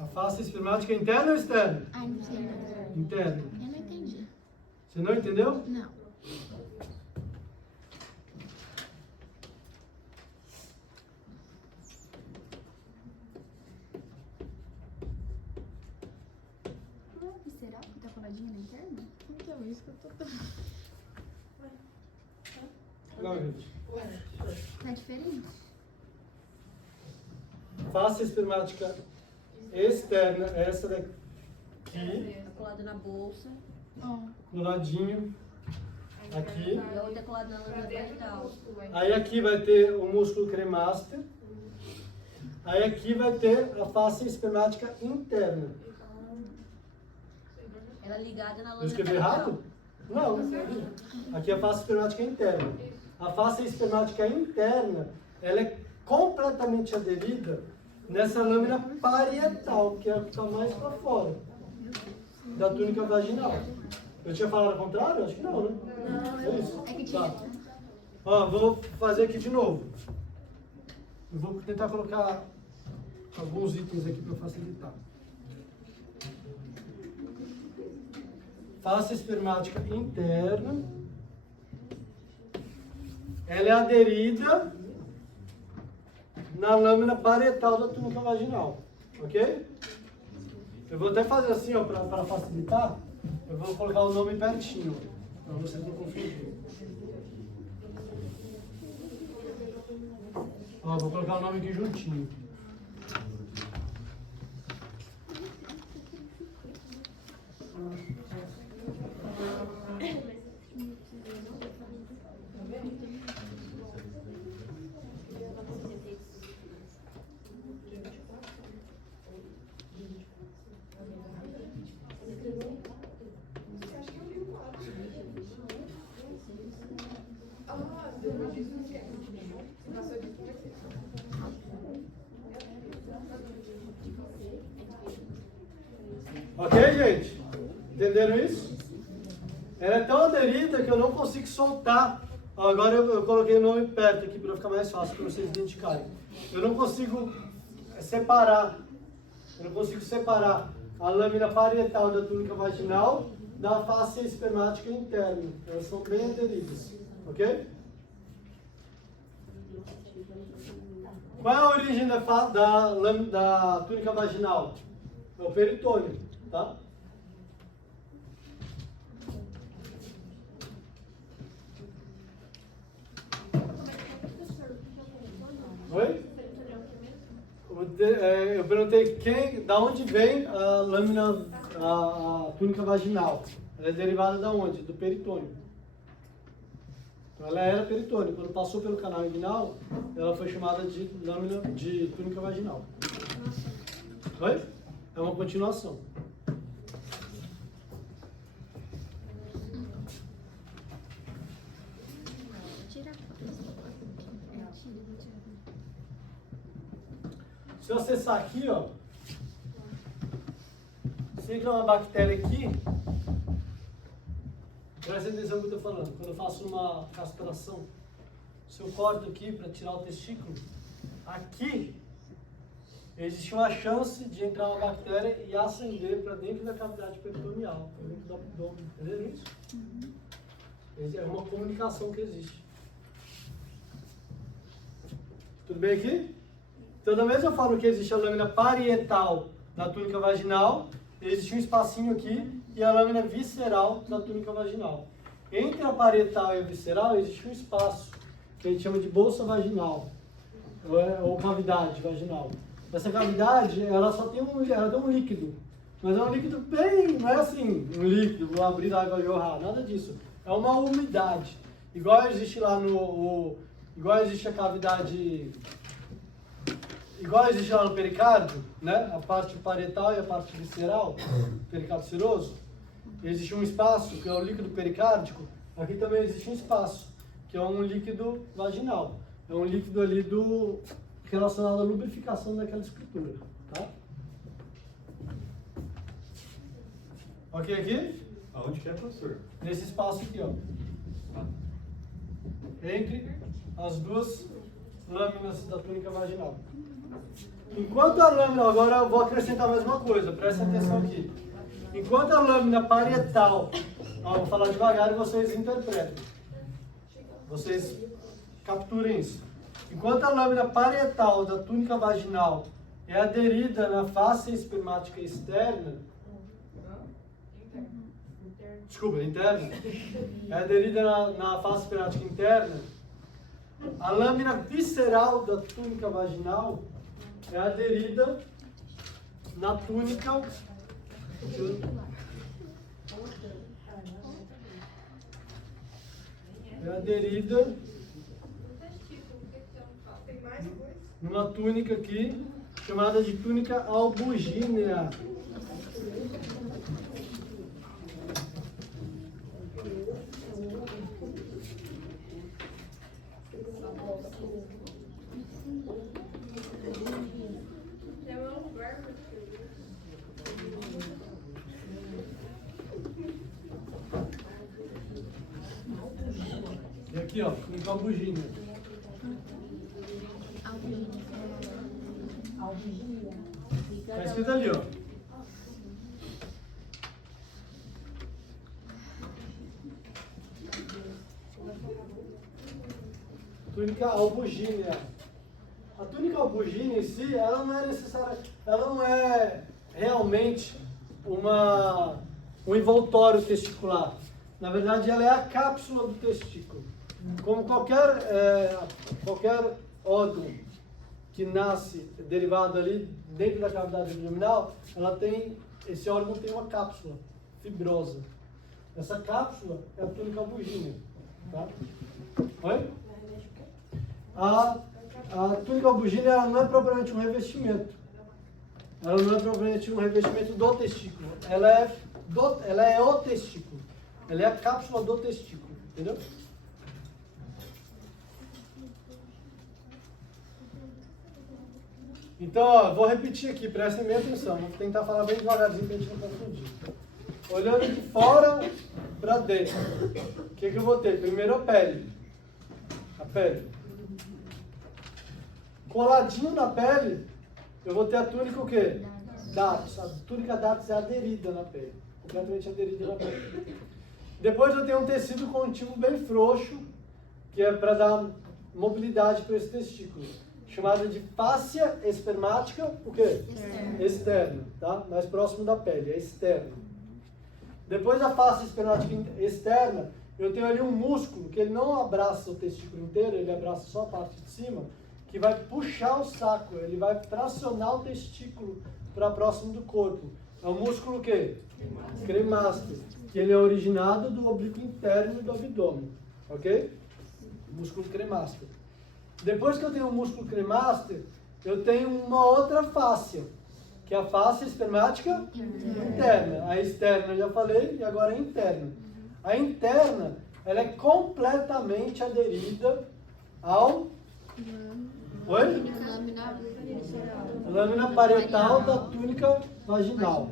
A face espermática é interna ou externa? Ai, não sei. Interna. Eu não entendi. Você não entendeu? Não. Não é visceral que tá coladinha na interna? Então, isso que eu tô... Não, gente. Tá diferente? Face espermática externa, essa daqui, Tá colada na bolsa Ó. no ladinho, aqui. e a outra colada na Pra lâmina dentro do parietal. músculo, hein? Aí aqui vai ter o músculo cremaster. Aí aqui vai ter a face espermática interna. Ela é ligada na Eu lâmina escrevi parietal. errado? Não. Aqui é a face espermática interna. A face espermática interna, ela é completamente aderida nessa lâmina parietal, que é a que está mais para fora da túnica vaginal. Eu tinha falado ao contrário? Acho que não, né? É isso. É que tinha. Tá. Ó, vou fazer aqui de novo. Eu vou tentar colocar alguns itens aqui para facilitar. Face espermática interna. Ela é aderida na lâmina parietal da túnica vaginal. Ok? Eu vou até fazer assim, ó, para facilitar. Eu vou colocar o nome pertinho, para vocês não confundirem. Ó, vou colocar o nome aqui juntinho. Ok, gente? Entenderam isso? Ela é tão aderida que eu não consigo soltar. Ó, agora eu coloquei o nome perto aqui para ficar mais fácil para vocês identificarem. Eu não consigo separar. Eu não consigo separar a lâmina parietal da túnica vaginal da face espermática interna. Elas são bem aderidas. Ok? Qual é a origem da túnica vaginal? É o peritônio, tá? Oi? Eu perguntei da onde vem a lâmina, a túnica vaginal. Ela é derivada da onde? Do peritônio. Então ela era peritônio. Quando passou pelo canal inguinal, ela foi chamada de lâmina de túnica vaginal. Oi? É uma continuação. Se eu acessar aqui, ó, se entra uma bactéria aqui, presta atenção no que eu estou falando. Quando eu faço uma castração, se eu corto aqui para tirar o testículo, aqui existe uma chance de entrar uma bactéria e ascender para dentro da cavidade peritoneal, para dentro do abdômen. Entenderam isso? É uma comunicação que existe. Tudo bem aqui? Então, da mesma forma que existe a lâmina parietal da túnica vaginal, existe um espacinho aqui e a lâmina visceral da túnica vaginal. Entre a parietal e a visceral existe um espaço que a gente chama de bolsa vaginal, ou cavidade vaginal. Essa cavidade, ela só tem ela tem um líquido, mas é um líquido bem, não é assim, um líquido, vou abrir a água e jorrar, nada disso. É uma umidade. Igual existe lá igual existe a cavidade, igual existe lá no pericárdio, né? A parte parietal e a parte visceral, pericárdio seroso. Existe um espaço que é o líquido pericárdico. Aqui também existe um espaço que é um líquido vaginal. É um líquido ali relacionado à lubrificação daquela estrutura, tá? Ok aqui? Aonde que é, professor? Nesse espaço aqui, ó. Tá. Entre as duas lâminas da túnica vaginal. Enquanto a lâmina, agora eu vou acrescentar mais uma coisa, presta atenção aqui. Enquanto a lâmina parietal, vou falar devagar e vocês interpretem. Vocês capturem isso. Enquanto a lâmina parietal da túnica vaginal é aderida na face espermática externa, desculpa, interna, é aderida na face espermática interna, a lâmina visceral da túnica vaginal é aderida na túnica numa túnica aqui chamada de túnica albugínea. Aqui, ó, túnica albugínea. Tá escrito ali, ó. Túnica albugínea. A túnica albugínea em si, ela não é necessária, ela não é realmente um envoltório testicular. Na verdade, ela é a cápsula do testículo. Como qualquer órgão que nasce derivado ali dentro da cavidade abdominal, esse órgão tem uma cápsula fibrosa. Essa cápsula é a túnica albugínea. Tá? Oi? A túnica albugínea ela não é propriamente um revestimento. Ela não é propriamente um revestimento do testículo. Ela é o testículo. Ela é a cápsula do testículo. Entendeu? Então, ó, vou repetir aqui, prestem bem atenção. Vou tentar falar bem devagarzinho para a gente não confundir. Olhando de fora para dentro. O que eu vou ter? Primeiro a pele. A pele. Coladinho na pele, eu vou ter a túnica o quê? Dartos. A túnica dartos é aderida na pele. Completamente aderida na pele. Depois eu tenho um tecido contínuo bem frouxo, que é para dar mobilidade para esse testículo. Chamada de fáscia espermática, o quê? Externa, tá? Mais próximo da pele, é externa. Depois da fáscia espermática externa, eu tenho ali um músculo que ele não abraça o testículo inteiro, ele abraça só a parte de cima, que vai puxar o saco, ele vai tracionar o testículo para próximo do corpo. É um músculo o quê? Cremaster, que ele é originado do oblíquo interno do abdômen, ok? Músculo cremaster. Depois que eu tenho o músculo cremaster, eu tenho uma outra fáscia, que é a fáscia espermática interna. A externa eu já falei, e agora a interna. A interna, ela é completamente aderida ao... Oi? Lâmina parietal da túnica vaginal.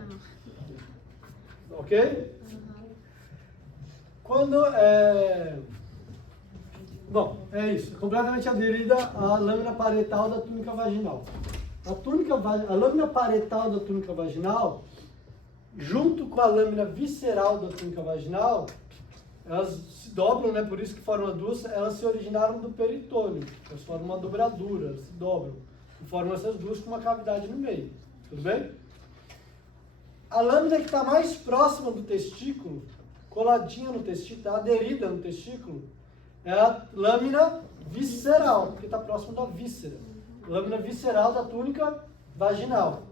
Ok? Quando Bom, é isso. Completamente aderida à lâmina parietal da túnica vaginal. A lâmina parietal da túnica vaginal, junto com a lâmina visceral da túnica vaginal, elas se dobram, né? Por isso que formam duas, elas se originaram do peritônio. Elas formam uma dobradura, elas se dobram. E formam essas duas com uma cavidade no meio. Tudo bem? A lâmina que está mais próxima do testículo, coladinha no testículo, está aderida no testículo, é a lâmina visceral, porque está próximo da víscera. Lâmina visceral da túnica vaginal.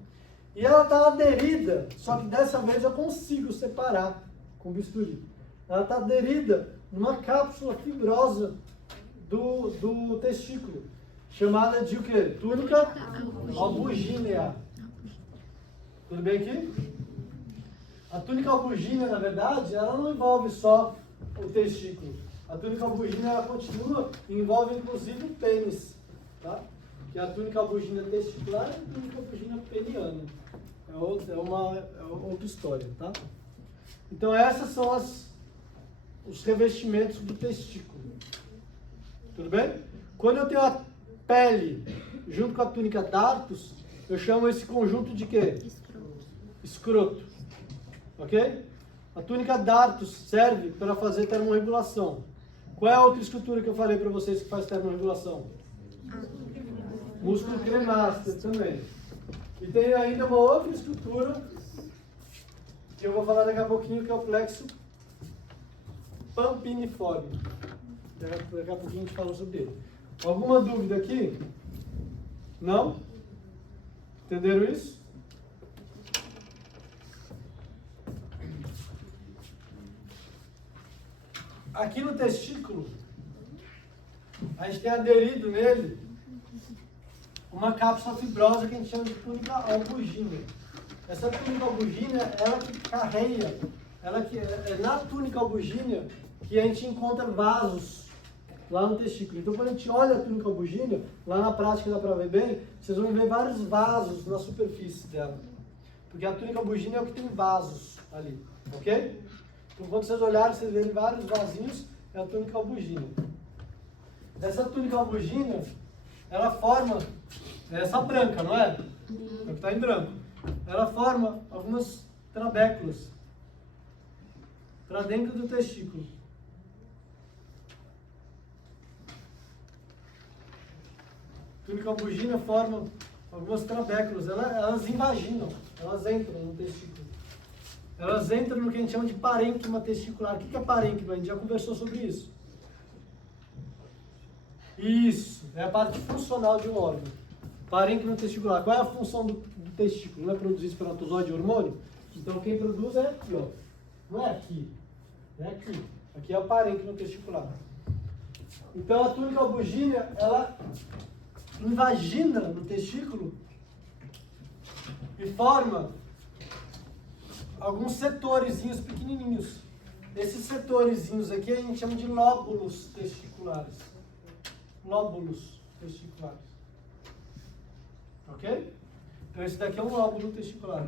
E ela está aderida, só que dessa vez eu consigo separar com bisturi. Ela está aderida numa cápsula fibrosa do testículo, chamada de o quê? Túnica albugínea. Tudo bem aqui? A túnica albugínea, na verdade, ela não envolve só o testículo. A túnica albugínea, ela continua, envolve inclusive o pênis, tá? Que a túnica albugínea testicular é a túnica albugínea peniana. É outra história, tá? Então, essas são os revestimentos do testículo. Tudo bem? Quando eu tenho a pele junto com a túnica dartos, eu chamo esse conjunto de quê? Escroto. Ok? A túnica dartos serve para fazer termorregulação. Qual é a outra estrutura que eu falei para vocês que faz termorregulação? Músculo cremaster também. E tem ainda uma outra estrutura que eu vou falar daqui a pouquinho, que é o plexo pampiniforme. Daqui a pouquinho a gente fala sobre ele. Alguma dúvida aqui? Não? Entenderam isso? Aqui no testículo, a gente tem aderido nele uma cápsula fibrosa que a gente chama de túnica albugínea. Essa túnica albugínea, ela que carreia, ela que é na túnica albugínea que a gente encontra vasos lá no testículo. Então, quando a gente olha a túnica albugínea, lá na prática dá para ver bem, vocês vão ver vários vasos na superfície dela. Porque a túnica albugínea é o que tem vasos ali, ok? Então, quando vocês olharem, vocês verem vários vasinhos, é a túnica albugínea. Essa túnica albuginea, ela forma essa branca, não é? É o que está em branco. Ela forma algumas trabéculas para dentro do testículo. A túnica albuginea forma algumas trabéculas, elas invaginam, elas entram no testículo. Elas entram no que a gente chama de parênquima testicular. O que é parênquima? A gente já conversou sobre isso. Isso, é a parte funcional de um órgão. Parênquima testicular. Qual é a função do testículo? Não é produzir espermatozoide e hormônio? Então quem produz é aqui, ó. Não é aqui, é aqui. Aqui é o parênquima testicular. Então a túnica albuginea, ela invagina no testículo e forma alguns setorezinhos pequenininhos. Esses setorezinhos aqui a gente chama de lóbulos testiculares. Lóbulos testiculares. Ok? Então esse daqui é um lóbulo testicular.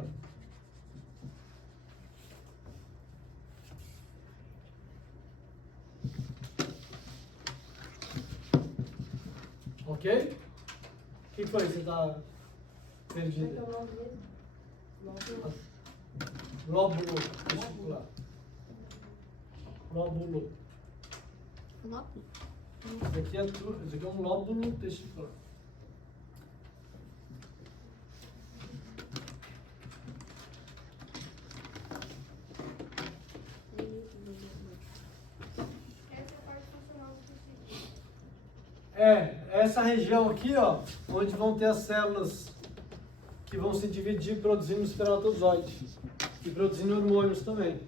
Ok? O que foi? Você está perdida? Lóbulo testicular. Lóbulo. Lóbulo? Isso aqui é um lóbulo testicular. Essa é a parte funcional do testículo. Essa região aqui, ó, onde vão ter as células que vão se dividir produzindo espermatozoide e produzindo hormônios também.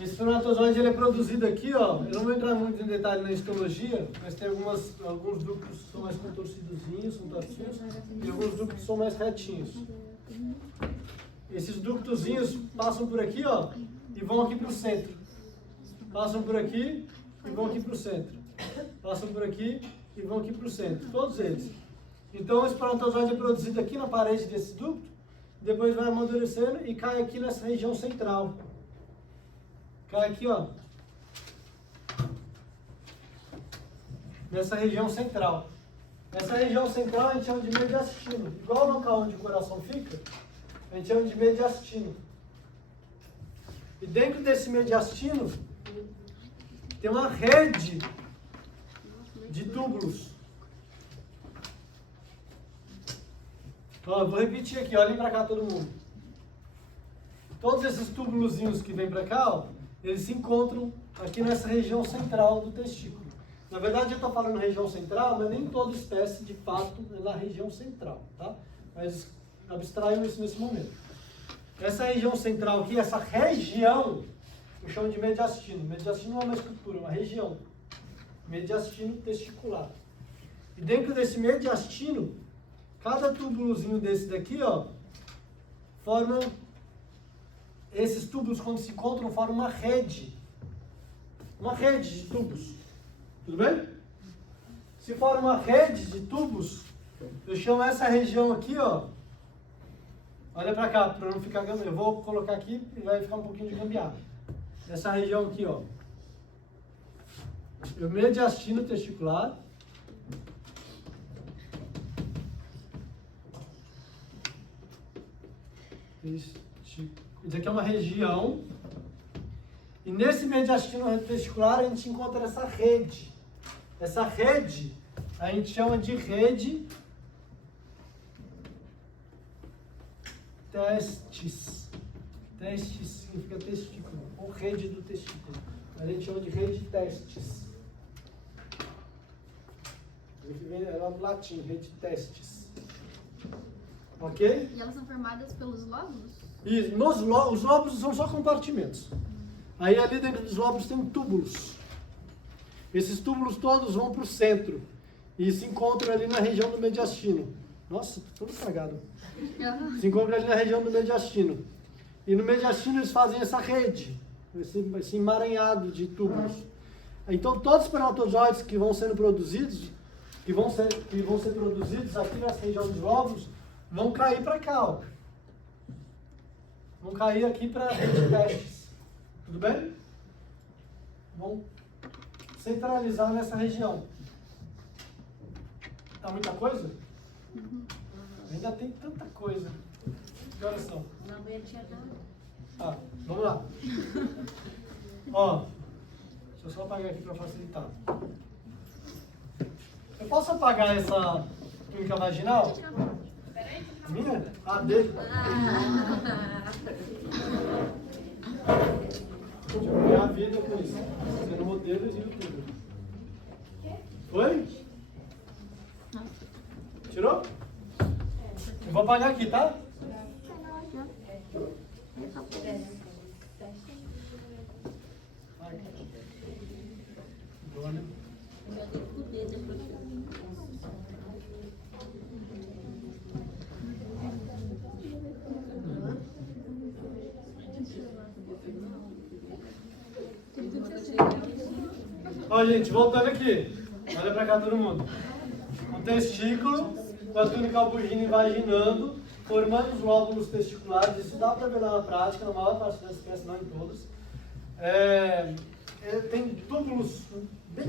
Esse espermatozoide ele é produzido aqui, ó. Eu não vou entrar muito em detalhe na histologia, mas tem alguns ductos que são mais contorcidozinhos, são tortinhos, e alguns ductos são mais retinhos. Esses ductozinhos passam por aqui, ó, e vão aqui para o centro. Passam por aqui e vão aqui para o centro. Passam por aqui e vão aqui para o centro. Todos eles. Então o espermatozoide é produzido aqui na parede desse ducto, depois vai amadurecendo e cai aqui nessa região central. Cai aqui, ó. Nessa região central. Essa região central a gente chama de mediastino. Igual o local onde o coração fica, a gente chama de mediastino. E dentro desse mediastino tem uma rede de túbulos. Ó, eu vou repetir aqui, olhem para cá todo mundo. Todos esses túbulozinhos que vêm para cá, ó, eles se encontram aqui nessa região central do testículo. Na verdade eu estou falando região central, mas nem toda espécie de fato é na região central, tá? Mas abstraiam isso nesse momento. Essa região central aqui, essa região, eu chamo de mediastino. Mediastino não é uma estrutura, é uma região. Mediastino testicular. E dentro desse mediastino, cada túbulozinho desse daqui, ó, formam, esses túbulos quando se encontram formam uma rede de tubos, tudo bem? Se forma uma rede de tubos, eu chamo essa região aqui, ó, olha pra cá, para não ficar gambiarra, eu vou colocar aqui e vai ficar um pouquinho de gambiarra. Essa região aqui, ó, o mediastino testicular, isso aqui é uma região, e nesse mediastino testicular a gente encontra essa rede. Essa rede a gente chama de rede testis. Testis significa testículo, ou rede do testículo. A gente chama de rede testis. Ela é do latim, rede testis. Ok? E elas são formadas pelos lóbulos? E os lóbulos são só compartimentos. Aí ali dentro dos lóbulos tem túbulos. Esses túbulos todos vão para o centro e se encontram ali na região do mediastino. Nossa, tô todo cagado. Se encontram ali na região do mediastino. E no mediastino eles fazem essa rede, esse emaranhado de túbulos. Então todos os espermatozoides que vão sendo produzidos, que vão ser produzidos aqui nessa região dos lóbulos, vão cair para cá, ó. Vão cair aqui para a rede testes. Tudo bem? Vão centralizar nessa região. Tá muita coisa? Ainda tem tanta coisa. Que horas são? Na manhã tinha nada. Tá, vamos lá. Ó, deixa eu só apagar aqui para facilitar. Eu posso apagar essa túnica vaginal? Minha? Ah, dele. Deixa eu ganhar a vida com isso. Sendo modelo de youtuber. Foi? Tirou? Eu vou apagar aqui, tá? Boa, né? Ó, gente, voltando aqui. Olha pra cá todo mundo. O testículo com a túnica albuginea invaginando, formando os lóbulos testiculares. Isso dá pra ver lá na prática, na maior parte das espécies, não em todas. Tem túbulos bem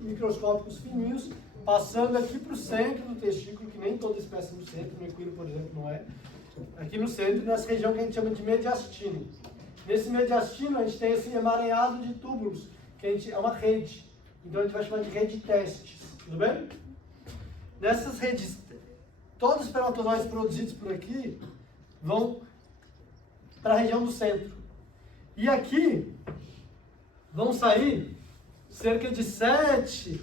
microscópicos fininhos, passando aqui pro centro do testículo, que nem toda espécie no centro, no equino, por exemplo, não é. Aqui no centro, nessa região que a gente chama de mediastino. Nesse mediastino, a gente tem esse emaranhado de túbulos, que é uma rede. Então, a gente vai chamar de rede de testes, tudo bem? Nessas redes, todos os espermatozoides produzidos por aqui vão para a região do centro. E aqui vão sair cerca de 7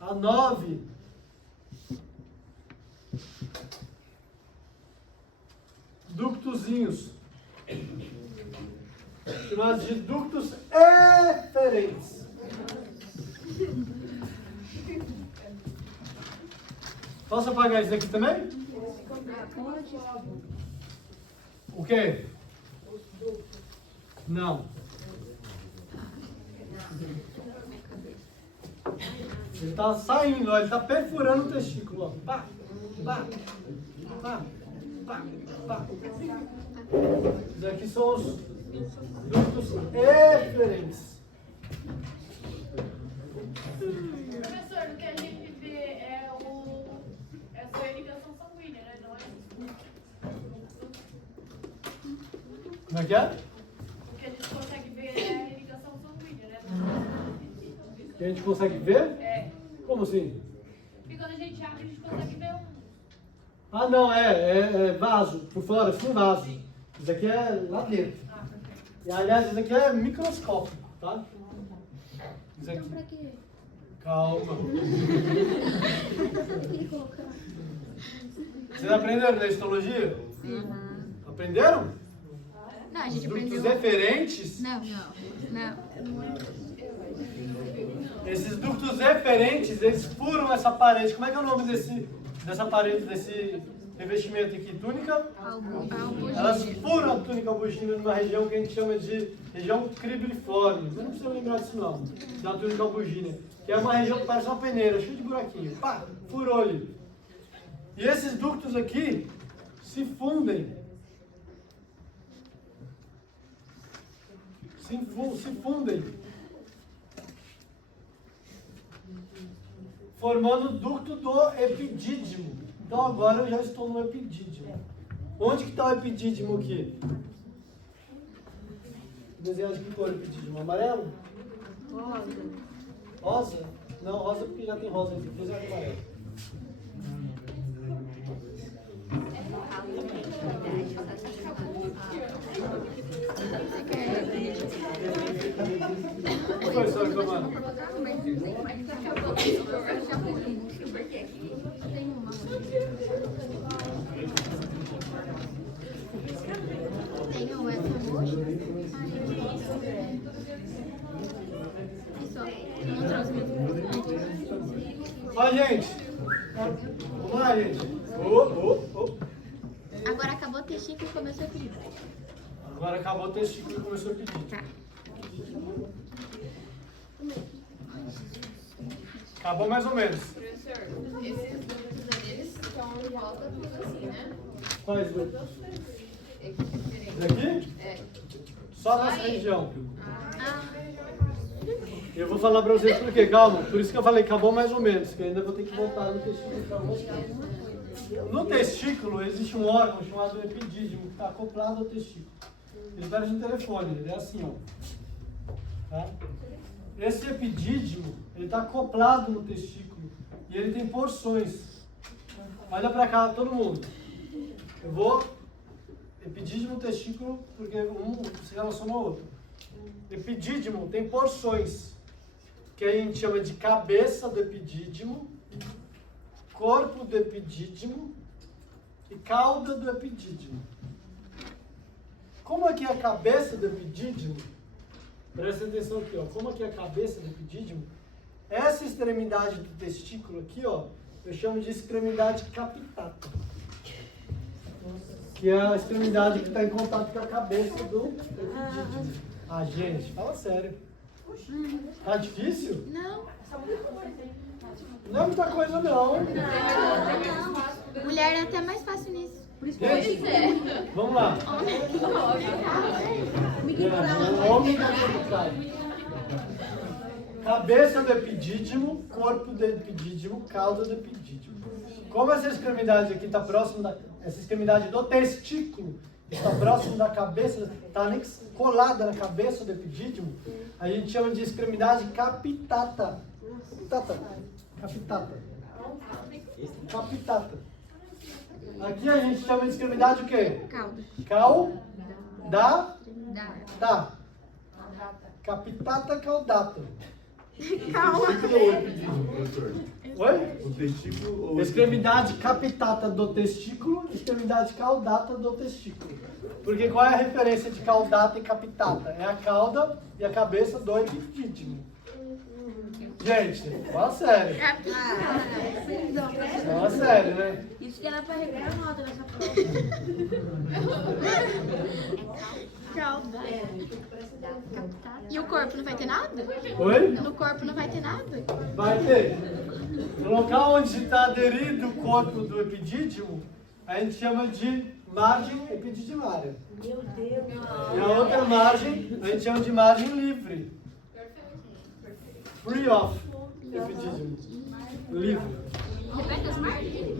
a 9 ductozinhos, chamados de ductos eferentes. Posso apagar isso aqui também? O quê? Não. Ele está saindo, ó, ele está perfurando o testículo. Ó. Pá, pá, pá, pá, pá. Esses aqui são os ductos eferentes. Professor, o que a gente vê é a sua irrigação sanguínea, né? Não é? Como é que é? O que a gente consegue ver é a irrigação sanguínea, né? Que a gente consegue ver? É. Como assim? E quando a gente abre, a gente consegue ver um. Ah, não, é vaso, por fora, sim, vaso. Isso aqui é lá dentro. E, aliás, isso aqui é microscópico, tá? Isso Então, pra aqui. quê? Calma. Tem que colocar. Vocês aprenderam na histologia? Aprenderam? Não, a Os gente ductos aprendeu. eferentes. Não. Esses ductos eferentes, eles furam essa parede. Como é que é o nome dessa parede, desse revestimento aqui? Túnica? Elas furam a túnica albuginea numa região que a gente chama de região cribriforme. Você não precisa lembrar disso não, da túnica albuginea. Que é uma região que parece uma peneira, cheia de buraquinhos. Pá, furou ali. E esses ductos aqui se fundem. Se fundem. Formando o ducto do epidídimo. Então agora eu já estou no epidídimo. Onde que está o epidídimo aqui? Desenhar de que cor o epidídimo? Amarelo? Rosa. Rosa? Não, rosa porque já tem rosa aqui. Desenhar de amarelo. O que foi, senhora reclamando? Tem uma. Tenho essa roxa. Isso, ó. Não trouxe mesmo. Ó, gente. Vamos lá, gente. Agora acabou o testículo e começou a pedir. Agora acabou o testículo e começou a pedir. Tá. Acabou mais ou menos. Professor, esses ductos ali, eles estão em volta tudo assim, né? Quais duas? É diferente. Esse aqui? É. Só nessa região. Ah. Eu vou falar para vocês por quê, calma. Por isso que eu falei acabou mais ou menos, que ainda vou ter que voltar no testículo para mostrar. No testículo existe um órgão chamado epidídimo, que está acoplado ao testículo. Ele parece um telefone, ele é assim, ó. Tá? Esse epidídimo, ele está acoplado no testículo e ele tem porções. Olha para cá, todo mundo. Eu vou epidídimo, testículo, porque um se relaciona ao outro. Epidídimo tem porções, que a gente chama de cabeça do epidídimo, corpo do epidídimo e cauda do epidídimo. Como aqui é a cabeça do epidídimo, presta atenção aqui, ó. Como aqui é a cabeça do epidídimo, essa extremidade do testículo aqui, ó, eu chamo de extremidade capitata, que é a extremidade que está em contato com a cabeça do epidídimo. Ah, gente, fala sério. Tá difícil? Não. Não é muita coisa, não. Mulher é até mais fácil nisso. Gente, vamos lá. Homem complicado. Cabeça do epidídimo, corpo do epidídimo, cauda do epidídimo. Como essa extremidade aqui está próxima essa extremidade do testículo está próximo da cabeça, está nem colada na cabeça do epidídimo, a gente chama de extremidade capitata. Capitata. Capitata. Aqui a gente chama de extremidade o quê? Cauda. Caudata. Capitata caudata. Calma. Testículo ou epidídimo, professor? Oi? O testículo ou Extremidade capitata do testículo, extremidade caudata do testículo. Porque qual é a referência de caudata e capitata? É a cauda e a cabeça do epidídimo. Gente, fala sério. Fala sério, né? Isso que era pra recuperar nota nessa prova. Cauda. E o corpo não vai ter nada? Oi? No corpo não vai ter nada? Vai ter. No local onde está aderido o corpo do epidídimo, a gente chama de margem epididimária. Meu Deus. E a outra margem, a gente chama de margem livre. Free of epidídimo. Livre. Repete as margens.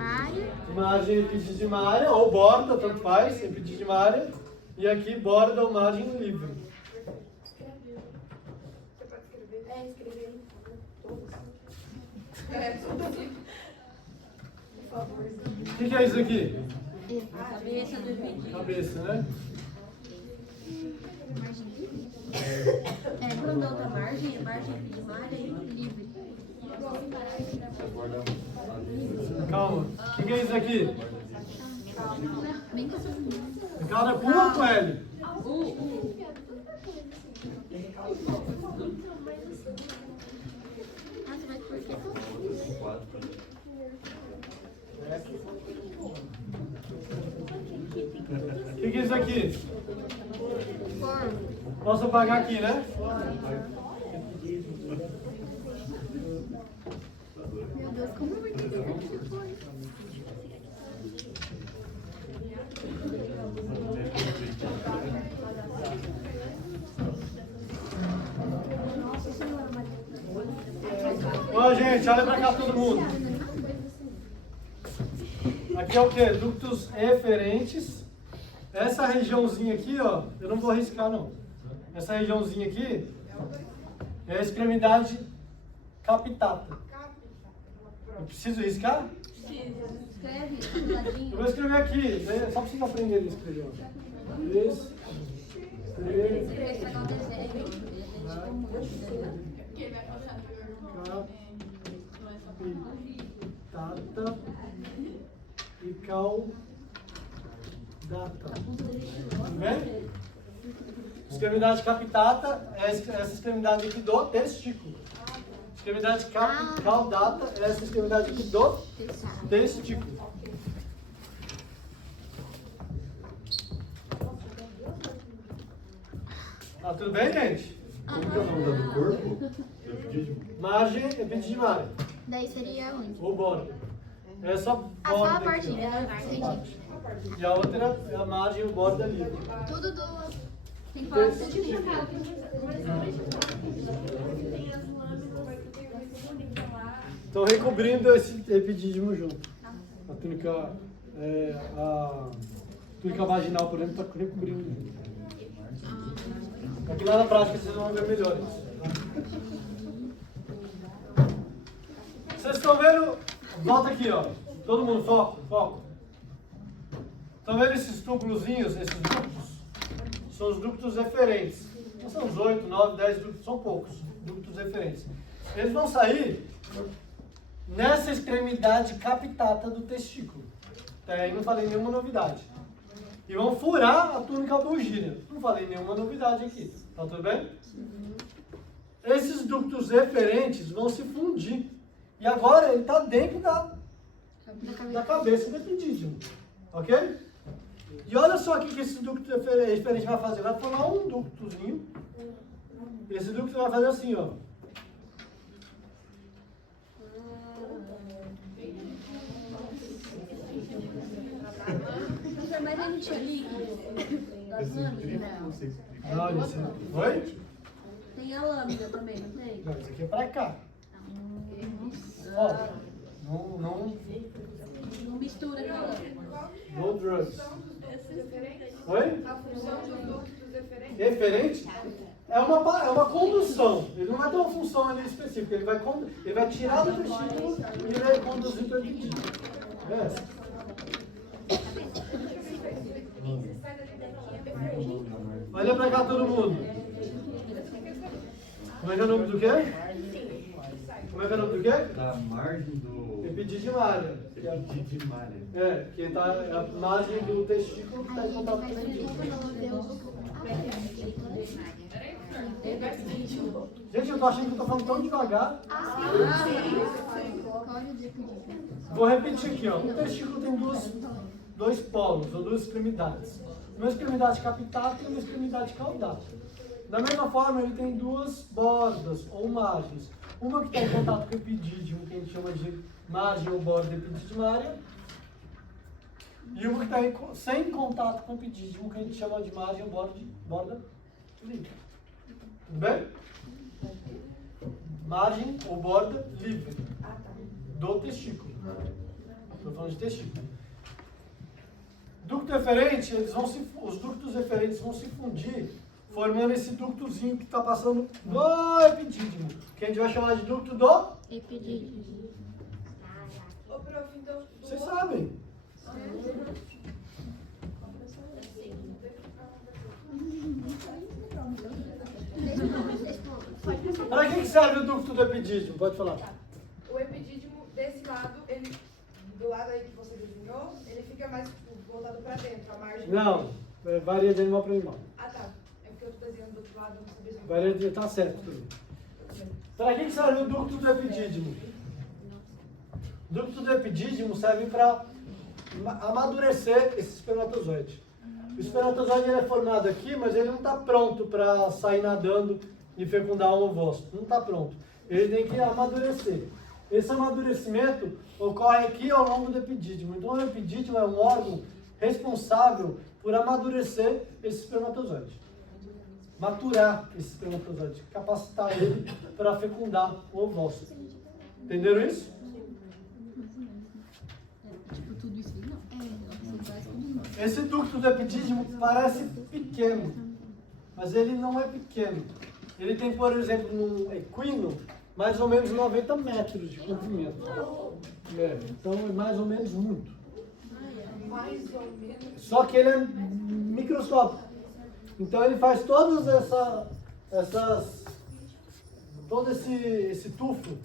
Margem epididimária, ou borda, tanto faz, epididimária. E aqui borda ou margem livre. O que é isso aqui? Cabeça do epidídimo. Cabeça, né? Quando a outra margem, a margem epidimária e livre. Calma. O que é isso aqui? Bem que eu sou Cauda com U ou com L? Nossa, mas por quê? O que é isso aqui? Corpo. Posso apagar aqui, né? Meu Deus, como eu vou entender depois? Ó, gente, olha pra cá todo mundo. Aqui é o que? Ductos eferentes. Essa regiãozinha aqui, ó, eu não vou arriscar não. Essa regiãozinha aqui é a extremidade capitata. Eu preciso riscar? Escreve do ladinho. Eu vou escrever aqui, né? Só pra vocês aprenderem a escrever. Ó. Escrever. Escreve só o desenho. Ele é tipo muito desenho. Capitata e caudata. Tudo bem? Extremidade capitata é essa extremidade aqui do testículo. Extremidade caudata é essa extremidade aqui do testículo. Tá tudo bem, gente? Como que é o nome do corpo? Do epidídimo? Margem epididimária. Daí seria onde? Ou borda. É só borda. Ah, só a aqui, partinha. ó. Entendi. E a outra é a margem ou borda livre. Tudo do Tem que falar que Tem você as Bonita lá. Estão recobrindo esse epidídimo junto. A túnica vaginal, por exemplo, está recobrindo junto. Aqui lá na prática vocês vão ver melhor isso. Vocês estão vendo? Volta aqui, ó. Todo mundo, foco, foco. Estão vendo esses túbulozinhos, esses ductos? São os ductos eferentes. Não são os 8, 9, 10 ductos, são poucos ductos eferentes. Eles vão sair nessa extremidade captata do testículo. Até aí não falei nenhuma novidade. E vão furar a túnica bulgínea. Não falei nenhuma novidade aqui. Tá tudo bem? Esses ductos eferentes vão se fundir. E agora ele está dentro da cabeça do epidídimo. Ok? E olha só o que esse ducto eferente vai fazer. Vai formar um ductozinho. Esse ducto vai fazer assim, ó. Mas ele não tinha líquido das lâminas? Não, esse... Oi? Tem a lâmina também, não tem? Não, isso aqui é pra cá. Ó, não Mistura com a lâmina. no drugs. Oi? A função dos ductos eferentes. Referente é uma condução. Ele não vai ter uma função ali específica. Ele vai tirar do testículo e ele vai conduzir para o epidídimo. É. Olha pra cá todo mundo. Como é que é o nome do quê? Como é que é o nome do quê? Da margem do... Epididimária. Epididimária. Que tá a margem do testículo que está em contato com o epidídimo. Gente, eu tô achando que eu tô falando tão devagar. Vou repetir aqui, ó. O testículo tem dois polos, ou duas extremidades. Uma extremidade captata e uma extremidade caudata. Da mesma forma, ele tem duas bordas, ou margens. Uma que está em contato com o epidídimo, que a gente chama de margem ou borda epididimária. E uma que está sem contato com o epidídimo, que a gente chama de margem ou borda livre. Tudo bem? Margem ou borda livre do testículo. Estou falando de testículo. Ducto eferente, os ductos eferentes vão se fundir, formando esse ductozinho que está passando no epidídimo, que a gente vai chamar de ducto do Epidídimo. Ô, prof, então... Vocês sabem. Para que serve o ducto do epidídimo? Pode falar. O epidídimo desse lado, ele, do lado aí que você desenhou, ele fica mais voltado para dentro, a margem. Não, varia de animal para animal. Ah, tá. É porque eu estou desenhando do outro lado, eu não sabia dizer. Varia de... Tá certo. Para que serve o ducto do epidídimo? O ducto do epidídimo serve para amadurecer esse espermatozoide. O espermatozoide ele é formado aqui, mas ele não está pronto para sair nadando e fecundar um ovócito. Não está pronto. Ele tem que amadurecer. Esse amadurecimento ocorre aqui ao longo do epidídimo. Então o epidídimo é um órgão responsável por amadurecer esse espermatozoide. Maturar esse espermatozoide. Capacitar ele para fecundar o ovócito. Entenderam isso? Tipo, tudo isso aí não. Esse ducto do epidídimo parece pequeno, mas ele não é pequeno. Ele tem, por exemplo, no equino, mais ou menos 90 metros de comprimento. Então é mais ou menos muito. Mais ou menos. Só que ele é microscópico. Então ele faz todas todo esse tufo,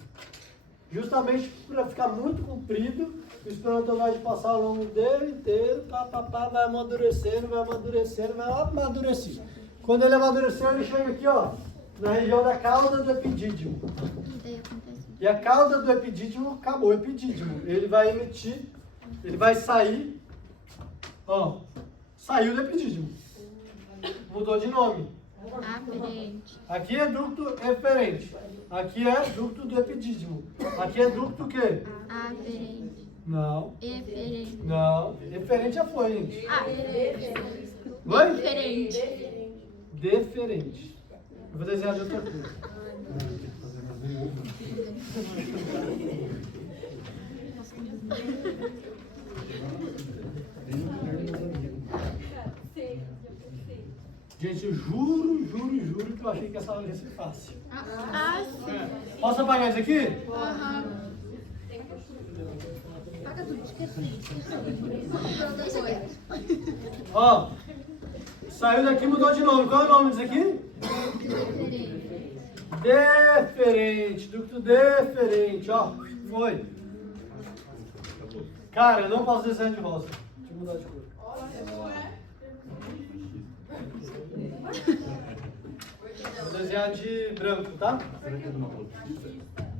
justamente para ficar muito comprido, o espermatozoide passar ao longo dele inteiro, vai amadurecendo, vai amadurecer. Quando ele amadureceu, ele chega aqui, ó, na região da cauda do epidídimo. E a cauda do epidídimo acabou o epidídimo. Ele vai emitir, ele vai sair, ó, saiu do epidídimo. Mudou de nome. Aferente. Aqui é ducto eferente. Aqui é ducto do epidídimo. Aqui é ducto o quê? Aferente. Não. Eferente. Não. Eferente já foi, gente. Aferente. Oi? Diferente. deferente. Eu vou desenhar de outra cor. Gente, eu juro que eu achei que essa aula ia ser fácil. Ah, sim. Posso apagar isso aqui? Aham. Paga tudo, esqueci. Isso aqui. Ó, saiu daqui e mudou de nome. Qual é o nome disso aqui? Deferente, ducto deferente, ó, foi. Cara, eu não posso desenhar de rosa. Deixa eu mudar de cor. Vou desenhar de branco, tá?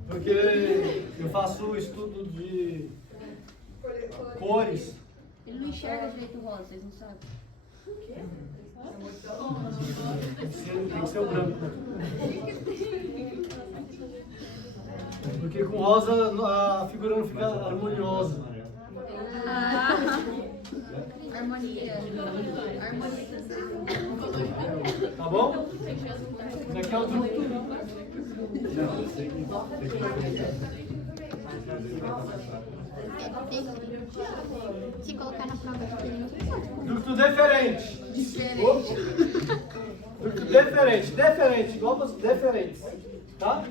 Porque eu faço estudo de cores. Ele não enxerga direito o rosa, vocês não sabem. Tem que ser o branco. Porque com rosa a figura não fica harmoniosa. Harmonia. Tá bom? Esse aqui é o ducto. Se colocar na prova. Ducto deferente. Ducto deferente. Deferente, igual para os deferentes. Tá?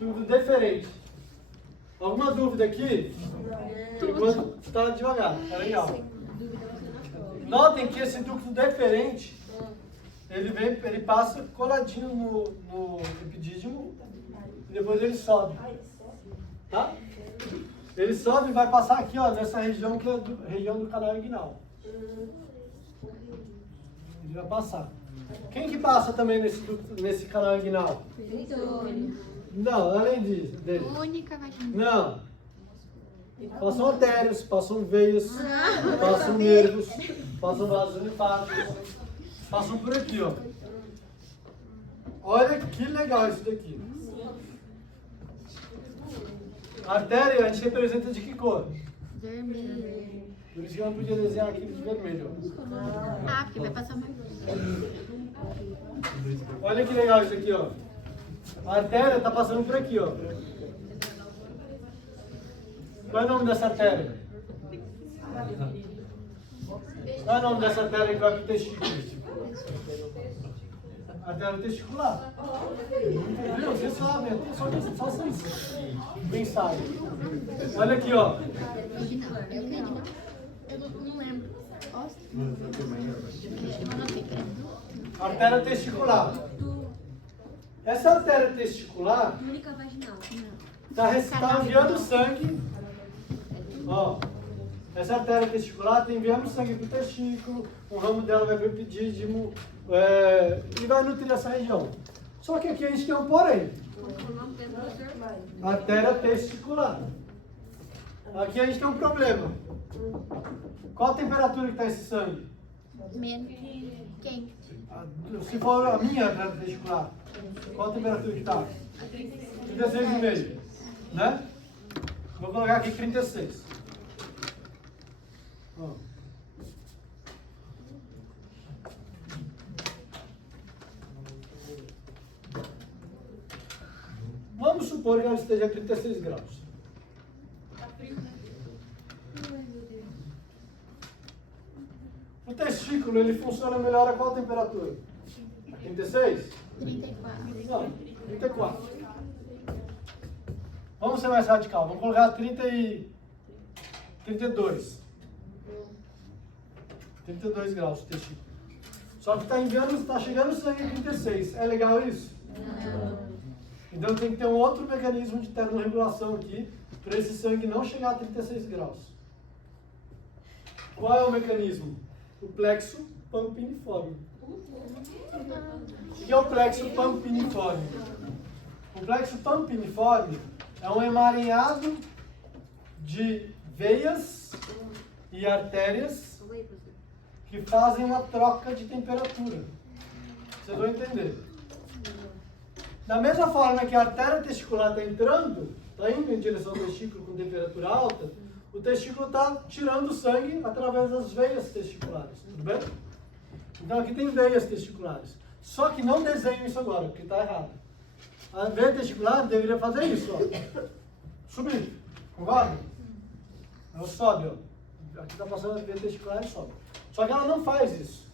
Ducto deferente. Alguma dúvida aqui? Por enquanto está devagar, tá legal. Notem que esse ducto deferente, ele passa coladinho no epidídimo e depois ele sobe. Tá? Ele sobe e vai passar aqui, ó, nessa região que é a região do canal inguinal. Ele vai passar. Quem que passa também nesse canal inguinal? Não, além dele. Única vagina. Não. Passam artérias, passam veias, passam nervos, passam vasos linfáticos, passam por aqui, ó. Olha que legal isso daqui. A artéria a gente representa de que cor? Vermelho. Por isso que eu não podia desenhar aqui de vermelho. Ah, porque vai passar mais. Olha que legal isso aqui, ó. A artéria está passando por aqui, ó. Qual é o nome dessa artéria? Qual é o nome dessa artéria que vai para o testículo? Artéria testicular. Viu? Vocês sabem, só vocês pensarem. Olha aqui, ó. Eu não lembro. Artéria testicular. Essa artéria testicular Única vaginal. está enviando sangue. Ó, essa artéria testicular está enviando sangue para o testículo, o ramo dela vai para o epidídimo e vai nutrir essa região. Só que aqui a gente tem um porém. Artéria testicular. Aqui a gente tem um problema. Qual a temperatura que está esse sangue? Menos. Quente. Se for a minha artéria testicular, qual a temperatura que está? 36,5, né? Vou colocar aqui 36. Ó. Vamos supor que ela esteja a 36 graus. O testículo, ele funciona melhor a qual temperatura? 36? 34. Não, 34. Vamos ser mais radical. Vamos colocar 32. 32 graus o testículo. Só que está chegando sangue em 36. É legal isso? Não. Então tem que ter um outro mecanismo de termorregulação aqui para esse sangue não chegar a 36 graus. Qual é o mecanismo? O plexo pampiniforme. O que é o plexo pampiniforme? O plexo pampiniforme é um emaranhado de veias e artérias que fazem uma troca de temperatura. Vocês vão entender. Da mesma forma que a artéria testicular está entrando, está indo em direção ao testículo com temperatura alta, o testículo está tirando sangue através das veias testiculares. Tudo bem? Então aqui tem veias testiculares. Só que não desenho isso agora, porque está errado. A veia testicular deveria fazer isso, ó. Subir. Concorda? Ela sobe, ó. Aqui está passando a veia testicular e sobe. Só que ela não faz isso.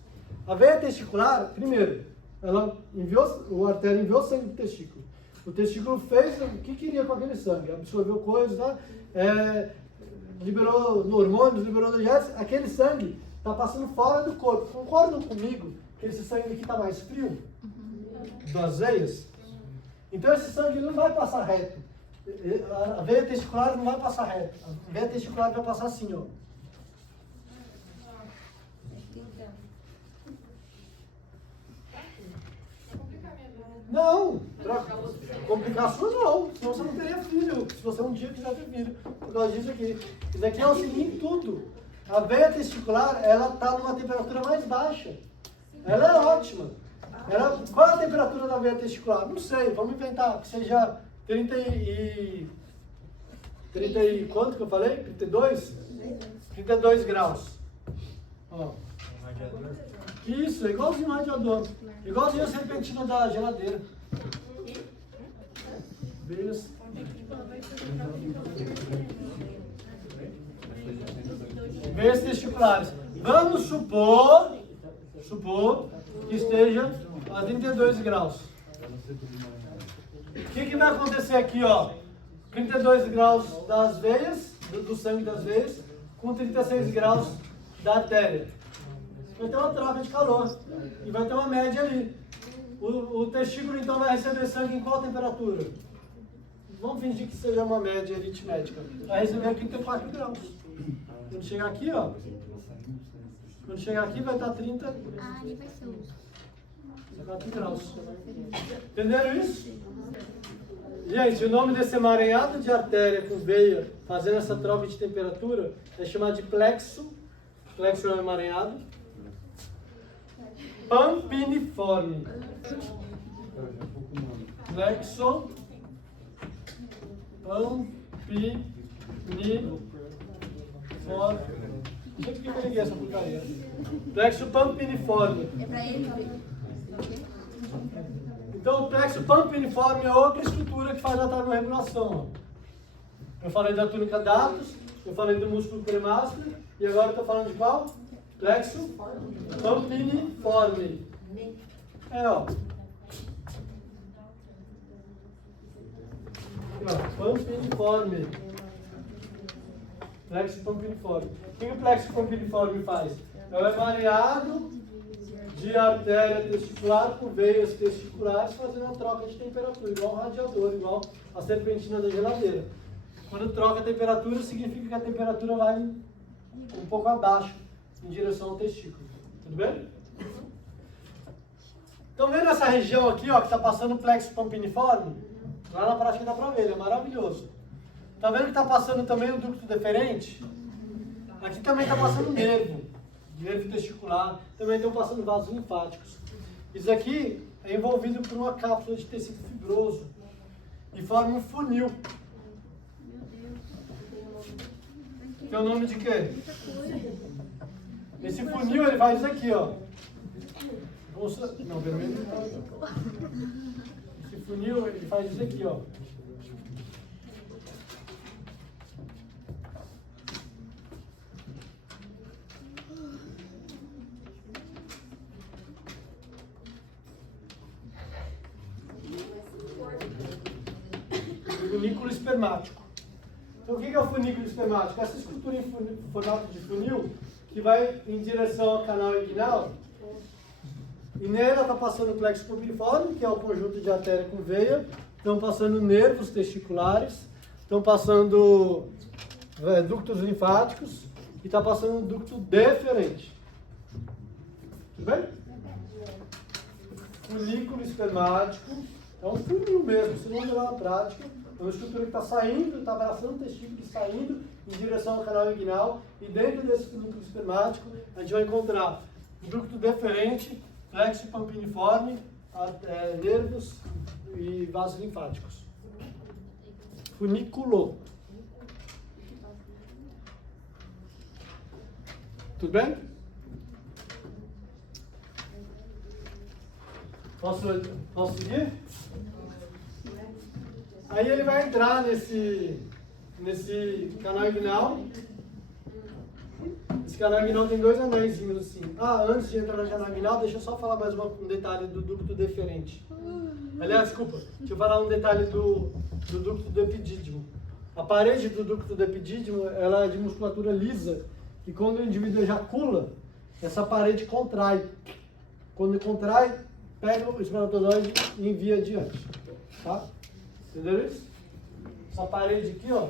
A veia testicular, primeiro, ela enviou, o artério enviou sangue para o testículo. O testículo fez o que queria com aquele sangue. Absorveu coisas, tá? Liberou hormônios, liberou dejetos. Aquele sangue está passando fora do corpo. Concordam comigo que esse sangue aqui está mais frio? Das veias? Então esse sangue não vai passar reto. A veia testicular não vai passar reto. A veia testicular vai passar assim, ó. Não, pra complicar a sua não, senão você não teria filho, se você um dia quiser ter filho, por causa disso aqui. Isso aqui auxilia em tudo. A veia testicular, ela está numa temperatura mais baixa. Ela é ótima. Qual é a temperatura da veia testicular? Não sei, vamos inventar que seja 30 e quanto que eu falei? 32? 32 graus. Ó. Isso, é igualzinho um radiador. Igualzinho a serpentina da geladeira. Veias. Veias testiculares. Vamos supor que esteja a 32 graus. O que vai acontecer aqui, ó? 32 graus das veias, do sangue das veias, com 36 graus da artéria. Vai ter uma troca de calor e vai ter uma média ali. O testículo então vai receber sangue em qual temperatura? Vamos fingir que seja uma média aritmética. Vai receber aqui 34 graus. Quando chegar aqui, ó. Quando chegar aqui vai estar 30. Ah, ali vai ser o 34 graus. Entenderam isso? Gente, o nome desse emaranhado de artéria com veia fazendo essa troca de temperatura é chamado de plexo. Plexo é um emaranhado. Pampiniforme. Plexo pampiniforme. Não sei por que eu liguei essa porcaria. Plexo pampiniforme. É pra ele, Então, o plexo pampiniforme é outra estrutura que faz a termorregulação. Eu falei da túnica datus, eu falei do músculo premáximo, e agora eu estou falando de qual? Plexo pampiniforme. Ó. Pampiniforme. Plexo pampiniforme. O que o plexo pampiniforme faz? É o emaranhado de artéria testicular com veias testiculares fazendo a troca de temperatura, igual um radiador, igual a serpentina da geladeira. Quando troca a temperatura, significa que a temperatura vai um pouco abaixo, em direção ao testículo. Tudo bem? Estão vendo essa região aqui, ó, que está passando o plexo pampiniforme? Lá na prática dá para ver, ele é maravilhoso. Está vendo que está passando também o ducto deferente? Aqui também está passando o nervo testicular, também estão passando vasos linfáticos. Isso aqui é envolvido por uma cápsula de tecido fibroso e forma um funil. Tem o nome de quê? Esse funil ele faz isso aqui, ó. Não, vermelho não. Esse funil ele faz isso aqui, ó. Funículo espermático. Então, o que é o funículo espermático? Essa estrutura em formato de funil que vai em direção ao canal inguinal e nela está passando o plexo pampiniforme, que é o conjunto de artéria com veia, estão passando nervos testiculares, estão passando ductos linfáticos e está passando um ducto deferente. Tudo bem? Funículo espermático é um funil mesmo, se não olhar na prática. É uma estrutura que está saindo, está abraçando o testículo e saindo em direção ao canal inguinal. E dentro desse núcleo espermático, a gente vai encontrar o ducto deferente, plexo pampiniforme, nervos e vasos linfáticos. Funículo. Tudo bem? Posso seguir? Aí ele vai entrar nesse canal inguinal. Esse canal inguinal tem dois anéisinhos assim. Antes de entrar no canal inguinal, deixa eu só falar mais um detalhe do ducto deferente. Aliás, desculpa, deixa eu falar um detalhe do ducto do epidídimo. A parede do ducto do epidídimo, ela é de musculatura lisa, e quando o indivíduo ejacula, essa parede contrai. Quando contrai, pega o espermatozoide e envia adiante. Tá? Entenderam isso? Essa parede aqui, ó,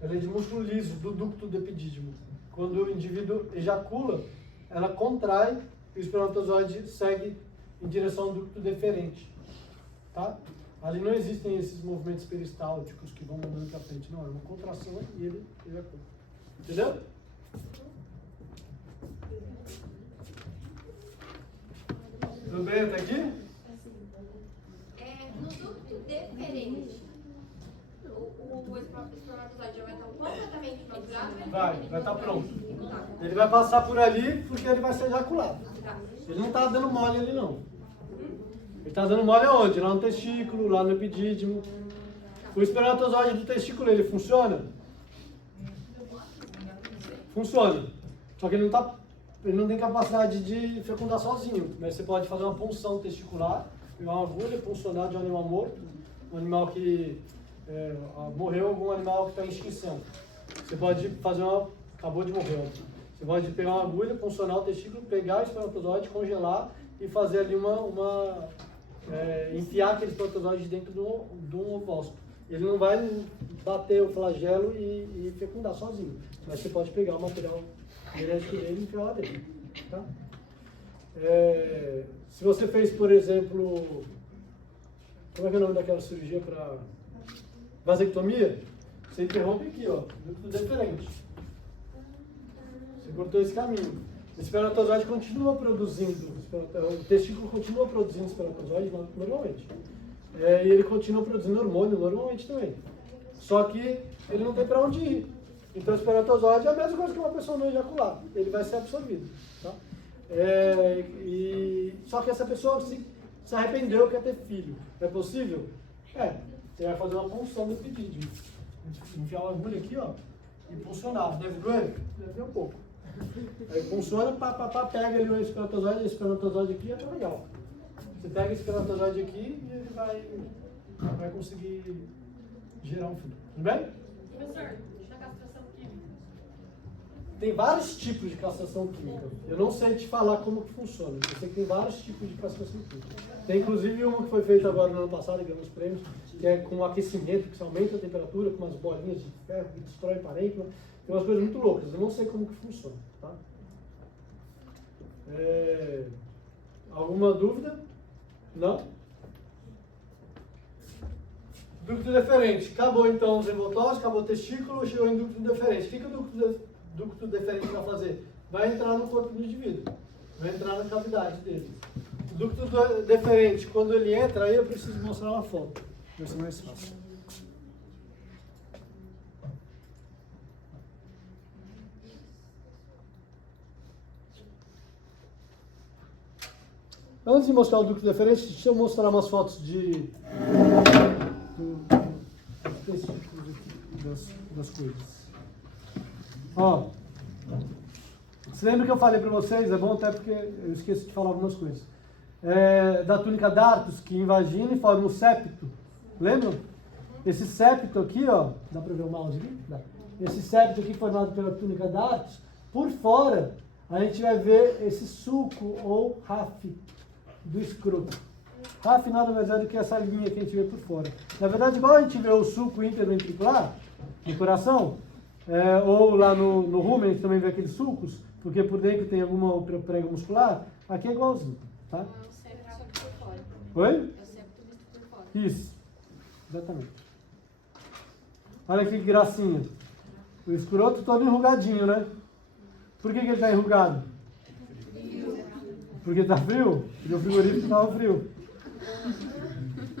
ela é de músculo liso, do ducto do epidídimo. Quando o indivíduo ejacula, ela contrai e o espermatozoide segue em direção ao ducto deferente. Tá? Ali não existem esses movimentos peristálticos que vão mandando para frente, não. É uma contração e ele ejacula. Entendeu? Tudo bem até aqui? No ducto deferente, o espermatozoide já vai estar completamente maturado? Vai estar pronto. Ele vai passar por ali porque ele vai ser ejaculado. Ele não está dando mole ali, não. Ele está dando mole aonde? Lá no testículo, lá no epidídimo. O espermatozoide do testículo, ele funciona? Funciona. Só que ele não tem capacidade de fecundar sozinho. Mas você pode fazer uma punção testicular, pegar uma agulha, puncionar de um animal morto, um animal que morreu, algum animal que está em extinção. Você pode fazer acabou de morrer. Você pode pegar uma agulha, puncionar o testículo, pegar o espermatozoide, congelar e fazer ali enfiar aquele espermatozoide dentro de um ovócito. Ele não vai bater o flagelo e fecundar sozinho. Mas você pode pegar o material genético dele e enfiar lá dentro. Tá? Se você fez, por exemplo, como é que é o nome daquela cirurgia para vasectomia? Você interrompe aqui, ó, ducto deferente. Você cortou esse caminho. O espermatozoide continua produzindo, o testículo continua produzindo espermatozoide normalmente. E ele continua produzindo hormônio normalmente também. Só que ele não tem para onde ir. Então o espermatozoide é a mesma coisa que uma pessoa não ejacular. Ele vai ser absorvido. Tá? Só que essa pessoa se arrependeu, quer ter filho. É possível? Você vai fazer uma punção do epidídimo. Enfiar uma agulha aqui, ó, e puncionar. Deve doer? Deve doer um pouco. Aí funciona, pega ali o espermatozoide aqui, tá legal. Você pega o espermatozoide aqui e ele vai conseguir gerar um filho. Tudo bem? Professor, da castração química. Tem vários tipos de castração química. Eu não sei te falar como que funciona. Eu sei que tem vários tipos de castração química. Tem inclusive uma que foi feita agora no ano passado, ganhou uns prêmios, que é com aquecimento, que você aumenta a temperatura com umas bolinhas de ferro que destrói o parênquima. Tem umas coisas muito loucas. Eu não sei como que funciona. Tá? Alguma dúvida? Não? Ducto deferente. Acabou então os envoltórios, acabou o testículo, chegou em ducto deferente. O que o ducto deferente vai fazer? Vai entrar no corpo do indivíduo. Vai entrar na cavidade dele. O ducto deferente, quando ele entra, aí eu preciso mostrar uma foto. Vai ser mais fácil. Antes de mostrar o ducto deferente, deixa eu mostrar umas fotos dos testículos aqui, das coisas. Ó, você lembra que eu falei para vocês, é bom até porque eu esqueci de falar algumas coisas, da túnica dartos, que invagina e forma o septo, lembram? Esse septo aqui, ó, dá para ver o mouse aqui? Dá. Esse septo aqui formado pela túnica dartos, por fora a gente vai ver esse suco ou RAF do escroto. RAF nada mais é do que essa linha que a gente vê por fora. Na verdade, igual a gente vê o suco interventricular no coração, ou lá no rumen a gente também vê aqueles sucos, porque por dentro tem alguma prega muscular, aqui é igualzinho, tá? É o septo por fora. Oi? É o septo visto por fora. Isso, exatamente. Olha que gracinha. O escroto todo enrugadinho, né? Por que ele está enrugado? Porque está frio? Porque o frigorífico estava frio.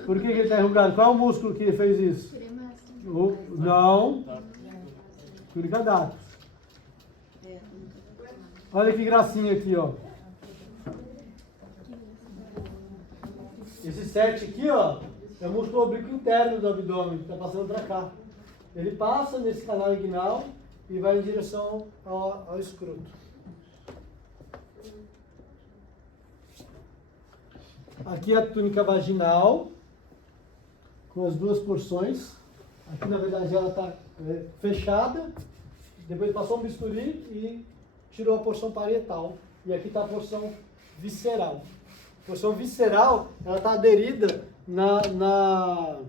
Por que ele está enrugado? Qual é o músculo que fez isso? Não. Túnica dartos. Olha que gracinha aqui, ó. Esse 7 aqui, ó, é o músculo oblíquo interno do abdômen, que está passando para cá. Ele passa nesse canal inguinal e vai em direção ao escroto. Aqui a túnica vaginal, com as duas porções. Aqui, na verdade, ela está fechada. Depois passou um bisturi e tirou a porção parietal. E aqui está a porção visceral. A porção visceral, ela está aderida na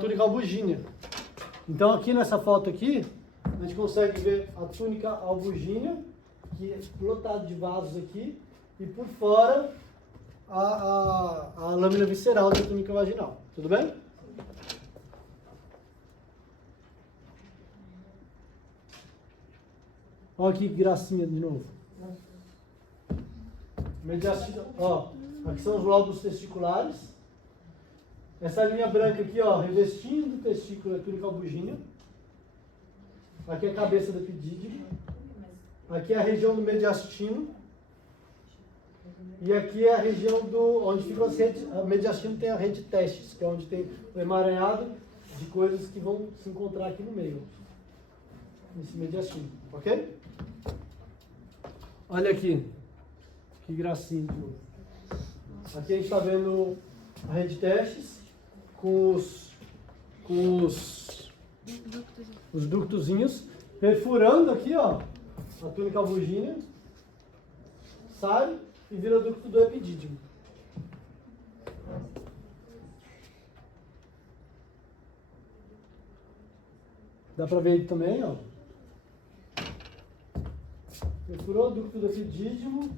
túnica albugínea. Então, aqui nessa foto aqui, a gente consegue ver a túnica albugínea, que é lotada de vasos aqui, e por fora a lâmina visceral da túnica vaginal. Tudo bem? Olha aqui que gracinha de novo. Ó, aqui são os lóbulos testiculares. Essa linha branca aqui, ó, revestindo o testículo, a túnica albugínea. Aqui é a cabeça do epidídimo. Aqui é a região do mediastino. E aqui é a região onde fica as redes. O mediastino tem a rede testes, que é onde tem o emaranhado de coisas que vão se encontrar aqui no meio. Nesse mediastino, ok? Olha aqui. Que gracinha. Aqui a gente está vendo a rede testes com os ductozinhos perfurando aqui, ó, a túnica albugínea, sai e vira o ducto do epidídimo. Dá para ver ele também, ó. Perfurou o ducto do epidídimo,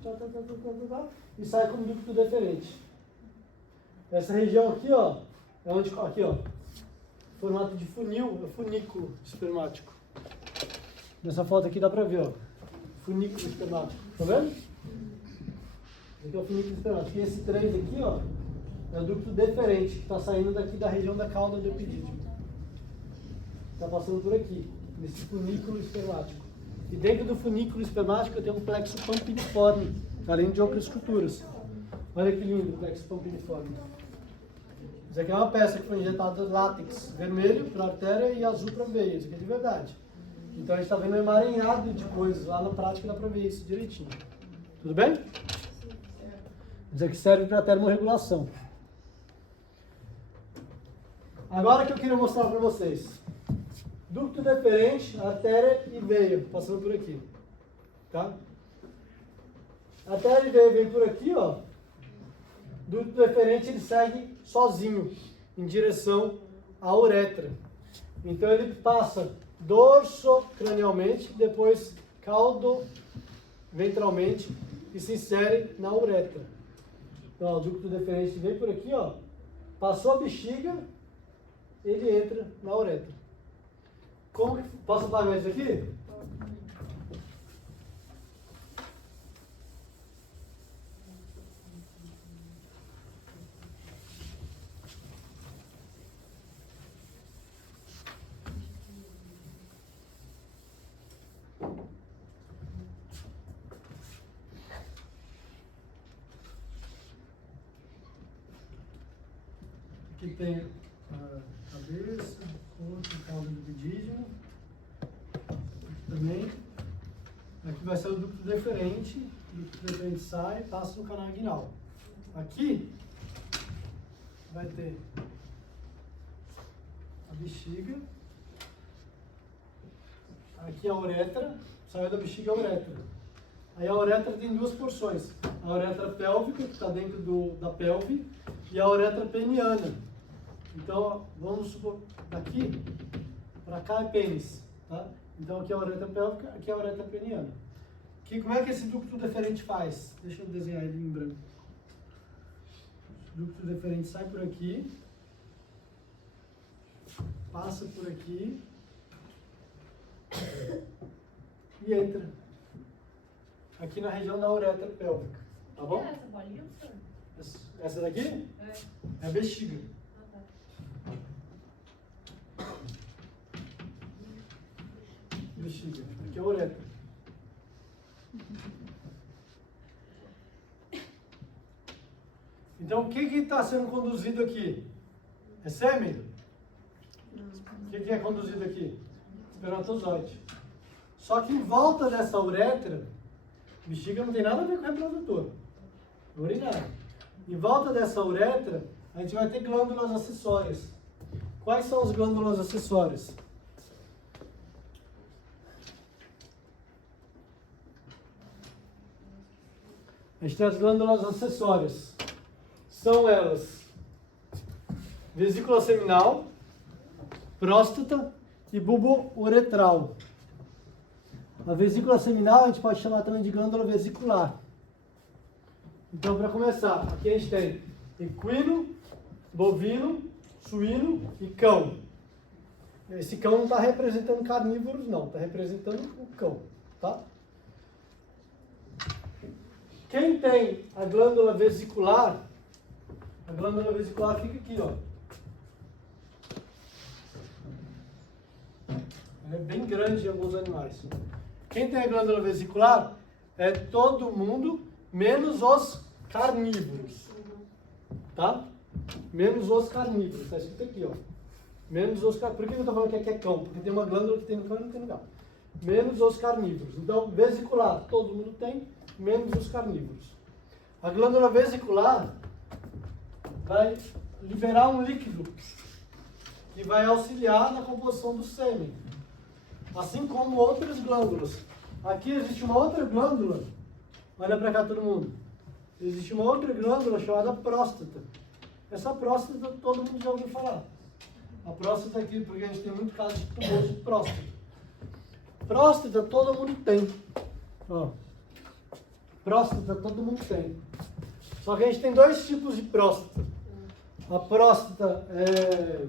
e sai como ducto deferente. Essa região aqui, ó, é onde, aqui, ó, formato de funil, é funículo espermático. Nessa foto aqui dá pra ver, ó, funículo espermático, tá vendo? Esse aqui é o funículo espermático. E esse 3 aqui, ó, é o ducto deferente, que está saindo daqui da região da cauda do epidídimo. Está passando por aqui, nesse funículo espermático. E dentro do funículo espermático eu tenho um plexo pampiniforme, além de outras estruturas. Olha que lindo o plexo pampiniforme. Isso aqui é uma peça que foi injetada de látex vermelho para a artéria e azul para a veia. Isso aqui é de verdade. Então a gente está vendo um emaranhado de coisas. Lá na prática dá para ver isso direitinho. Tudo bem? Isso aqui serve para a termorregulação. Agora que eu queria mostrar para vocês. Ducto deferente, artéria e veia, passando por aqui. Tá? Artéria e veia vem por aqui, ó. Ducto deferente ele segue sozinho, em direção à uretra. Então ele passa dorsocranialmente, depois caudo-ventralmente e se insere na uretra. Então ó, o ducto deferente vem por aqui, ó. Passou a bexiga, ele entra na uretra. Como que... Posso apagar isso aqui? Aqui tem a cabeça, corpo, cauda do epidídimo. Também. Aqui vai ser o ducto deferente. O ducto deferente sai, passa no canal inguinal. Aqui vai ter a bexiga. Aqui a uretra. Saiu da bexiga a uretra. Aí a uretra tem duas porções. A uretra pélvica, que está dentro da pelve, e a uretra peniana. Então, vamos supor, daqui para cá é pênis, tá? Então aqui é a uretra pélvica, aqui é a uretra peniana. Como é que esse ducto deferente faz? Deixa eu desenhar ele em branco. O ducto deferente sai por aqui, passa por aqui e entra aqui na região da uretra pélvica, tá bom? O que é essa bolinha, senhor? Essa daqui é a bexiga. Bexiga. Aqui é a uretra. Então, o que está sendo conduzido aqui? É sêmen? O que é conduzido aqui? Espermatozoide. Só que em volta dessa uretra, bexiga não tem nada a ver com o reprodutor. Urinário. Em volta dessa uretra, a gente vai ter glândulas acessórias. Quais são as glândulas acessórias? A gente tem as glândulas acessórias. São elas vesícula seminal, próstata e bulbo uretral. A vesícula seminal a gente pode chamar também de glândula vesicular. Então, para começar, aqui a gente tem equino, bovino, suíno e cão. Esse cão não está representando carnívoros, não. Está representando o cão, tá? Quem tem a glândula vesicular fica aqui, ó. Ela é bem grande em alguns animais. Quem tem a glândula vesicular é todo mundo, menos os carnívoros. Tá? Menos os carnívoros. Está escrito aqui, ó. Menos os carnívoros. Por que eu estou falando que aqui é cão? Porque tem uma glândula que tem no cão e não tem no gato. Menos os carnívoros. Então, vesicular, todo mundo tem, menos os carnívoros. A glândula vesicular vai liberar um líquido que vai auxiliar na composição do sêmen. Assim como outras glândulas. Aqui existe uma outra glândula. Olha para cá todo mundo. Existe uma outra glândula chamada próstata. Essa próstata todo mundo já ouviu falar. A próstata aqui, porque a gente tem muito caso de tumor de próstata. Próstata todo mundo tem. Ó. Próstata todo mundo tem. Só que a gente tem dois tipos de próstata. A próstata é...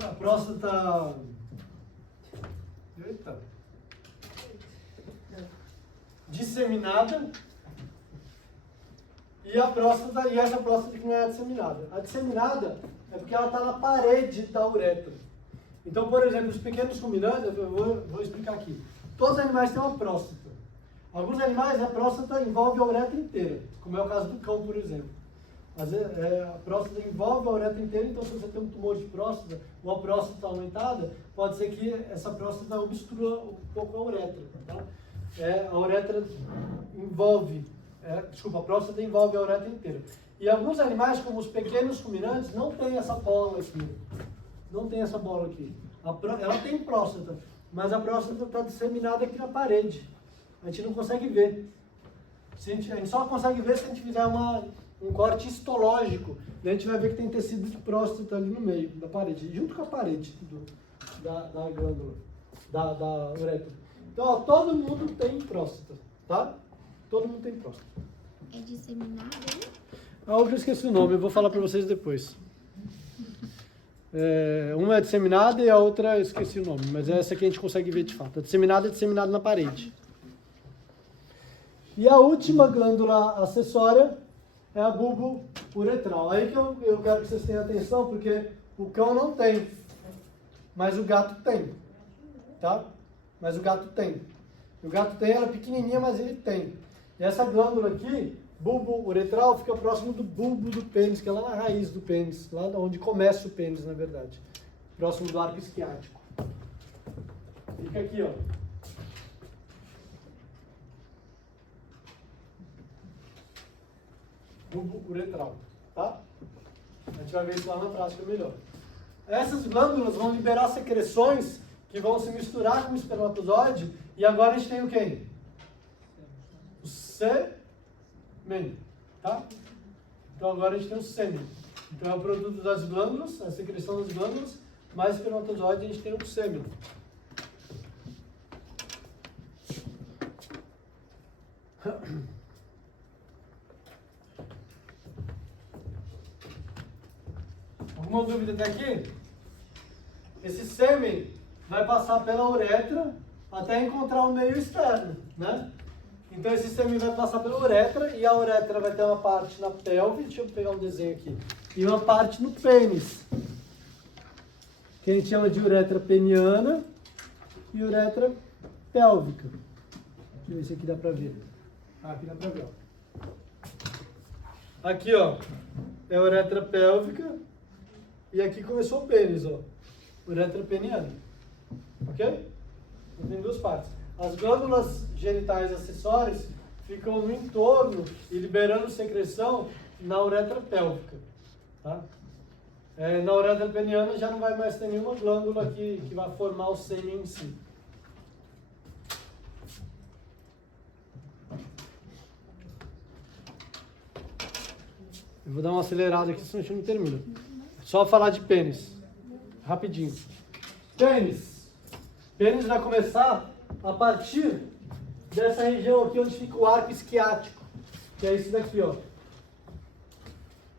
A próstata... Eita. Disseminada. E essa próstata que não é a disseminada. A disseminada é porque ela está na parede da uretra. Então, por exemplo, os pequenos ruminantes, eu vou explicar aqui. Todos os animais têm uma próstata. Alguns animais, a próstata envolve a uretra inteira, como é o caso do cão, por exemplo. Às vezes, a próstata envolve a uretra inteira, então se você tem um tumor de próstata ou a próstata aumentada, pode ser que essa próstata obstrua um pouco a uretra. Tá? A uretra envolve, a próstata envolve a uretra inteira. E alguns animais, como os pequenos ruminantes, não tem essa bola aqui. Não tem essa bola aqui. Ela tem próstata, mas a próstata está disseminada aqui na parede. A gente não consegue ver. A gente só consegue ver se a gente fizer um corte histológico. Daí a gente vai ver que tem tecido de próstata ali no meio da parede, junto com a parede da glândula, da uretra. Então, ó, todo mundo tem próstata, tá? Todo mundo tem próstata. É disseminada, hein? A outra eu esqueci o nome, eu vou falar para vocês depois. Uma é disseminada e a outra eu esqueci o nome, mas essa aqui a gente consegue ver de fato. A disseminada é disseminada na parede. E a última glândula acessória é a bulbo uretral. Aí que eu quero que vocês tenham atenção, porque o cão não tem, mas o gato tem, tá? Mas o gato tem. O gato tem, ela é pequenininha, mas ele tem. E essa glândula aqui, bulbo uretral, fica próximo do bulbo do pênis, que é lá na raiz do pênis, lá onde começa o pênis, na verdade. Próximo do arco isquiático. Fica aqui, ó. Bulbo uretral, tá? A gente vai ver isso lá na prática melhor. Essas glândulas vão liberar secreções que vão se misturar com o espermatozoide e agora a gente tem o quê? O sêmen, tá? Então agora a gente tem o sêmen. Então é o produto das glândulas, a secreção das glândulas, mais espermatozoide a gente tem o sêmen. Alguma dúvida até aqui? Esse sêmen vai passar pela uretra até encontrar o meio externo, né? Então esse sêmen vai passar pela uretra e a uretra vai ter uma parte na pelve, deixa eu pegar um desenho aqui, e uma parte no pênis, que a gente chama de uretra peniana e uretra pélvica. Deixa eu ver se aqui dá pra ver. Aqui dá pra ver, ó. Aqui, ó, é a uretra pélvica e aqui começou o pênis, ó, uretra peniana, ok? Então, tem duas partes. As glândulas genitais acessórias ficam no entorno e liberando secreção na uretra pélvica, tá? Na uretra peniana já não vai mais ter nenhuma glândula que vai formar o sêmen em si. Eu vou dar uma acelerada aqui, senão a gente não termina. Só falar de pênis. Rapidinho. Pênis. Pênis vai começar a partir dessa região aqui onde fica o arco isquiático. Que é isso daqui, ó.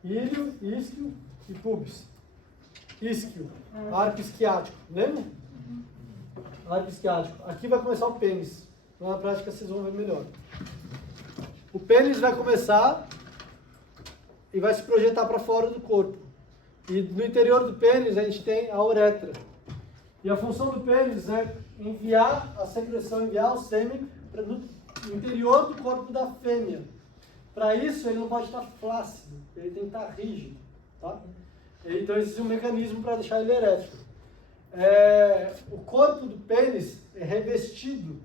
Ilho, isquio e pubis. Isquio, arco isquiático. Lembra? Arco isquiático. Aqui vai começar o pênis. Na prática vocês vão ver melhor. O pênis vai começar e vai se projetar para fora do corpo. E no interior do pênis a gente tem a uretra. E a função do pênis é enviar a secreção, enviar o sêmen no interior do corpo da fêmea. Para isso ele não pode estar flácido, ele tem que estar rígido. Tá? Então existe um mecanismo para deixar ele erétil. O corpo do pênis é revestido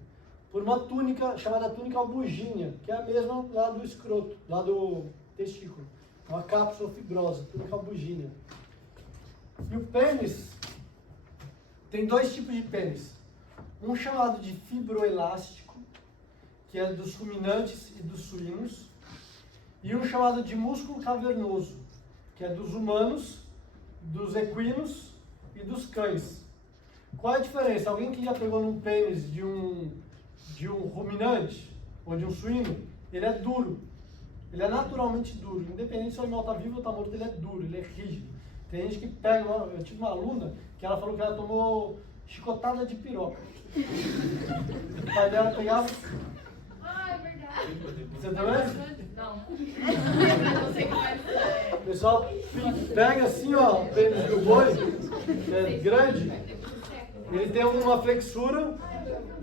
por uma túnica chamada túnica albugínea, que é a mesma lá do escroto, lá do testículo. Uma cápsula fibrosa, túnica albugínea. E o pênis tem dois tipos de pênis. Um chamado de fibroelástico, que é dos ruminantes e dos suínos, e um chamado de músculo cavernoso, que é dos humanos, dos equinos e dos cães. Qual é a diferença? Alguém que já pegou num pênis de um ruminante ou de um suíno, ele é duro. Ele é naturalmente duro. Independente se o animal está vivo ou está morto, ele é duro, ele é rígido. Tem gente que pega, eu tive uma aluna que ela falou que ela tomou chicotada de piroca. O pai dela pegava... Ah, é verdade. Você também? Não. Não sei como é. O pessoal pega assim, ó, o pênis do boi, que é grande, ele tem uma flexura,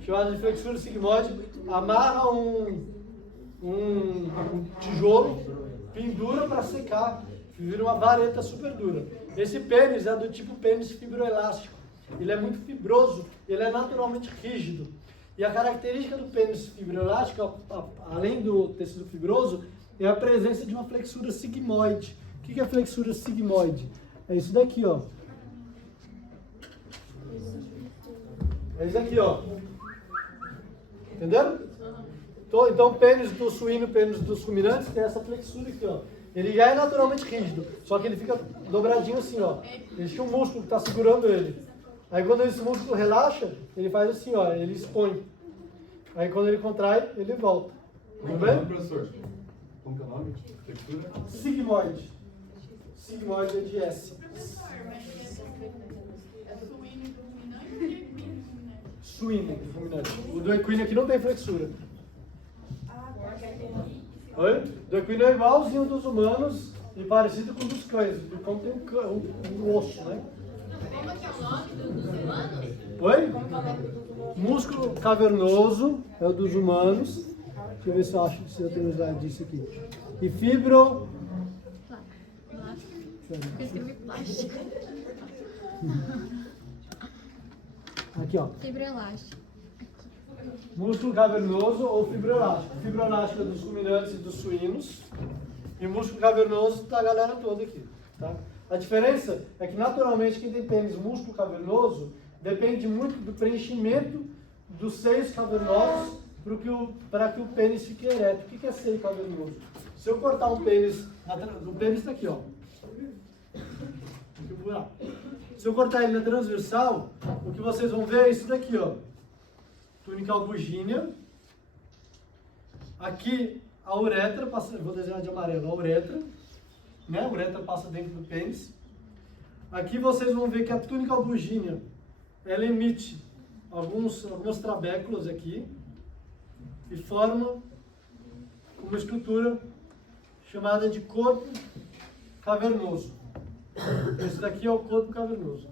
chamada de flexura sigmoide, amarra um tijolo, pendura para secar, vira uma vareta super dura. Esse pênis é do tipo pênis fibroelástico. Ele é muito fibroso, ele é naturalmente rígido. E a característica do pênis fibroelástico, além do tecido fibroso, é a presença de uma flexura sigmoide. O que é flexura sigmoide? É isso daqui, ó. É isso aqui, ó. Entenderam? Então, o pênis do suíno e o pênis dos ruminantes tem essa flexura aqui, ó. Ele já é naturalmente rígido, só que ele fica dobradinho assim, ó. Existe um músculo que está segurando ele. Aí quando esse músculo relaxa, ele faz assim, ó, ele expõe. Aí quando ele contrai, ele volta. Tudo bem? Professor, como que é o nome? Flexura? Sigmoide. Sigmoide é de S. Professor, mas é suíno do ruminante e equino do ruminante? Suíno do ruminante. O do equino aqui não tem flexura. Oi? Do equino é igualzinho dos humanos e parecido com o dos cães. O cão tem um osso, né? Como que é o nome dos humanos? Oi? Músculo cavernoso é o dos humanos. Deixa eu ver se eu acho se eu tenho usado disso aqui. E fibro... Escrevi plástico. Aqui, ó. Fibroelástico. Músculo cavernoso ou fibroelástico. Fibroelástico é dos ruminantes e dos suínos. E músculo cavernoso da galera toda aqui. Tá? A diferença é que, naturalmente, quem tem pênis músculo cavernoso depende muito do preenchimento dos seios cavernosos para que o pênis fique ereto. O que é seio cavernoso? Se eu cortar um pênis, o pênis está aqui, ó. Aqui o buraco. Se eu cortar ele na transversal, o que vocês vão ver é isso daqui, ó. Túnica albugínea. Aqui a uretra, vou desenhar de amarelo, a uretra. Né? A uretra passa dentro do pênis. Aqui vocês vão ver que a túnica albugínea, ela emite algumas trabéculas aqui e forma uma estrutura chamada de corpo cavernoso. Esse daqui é o corpo cavernoso.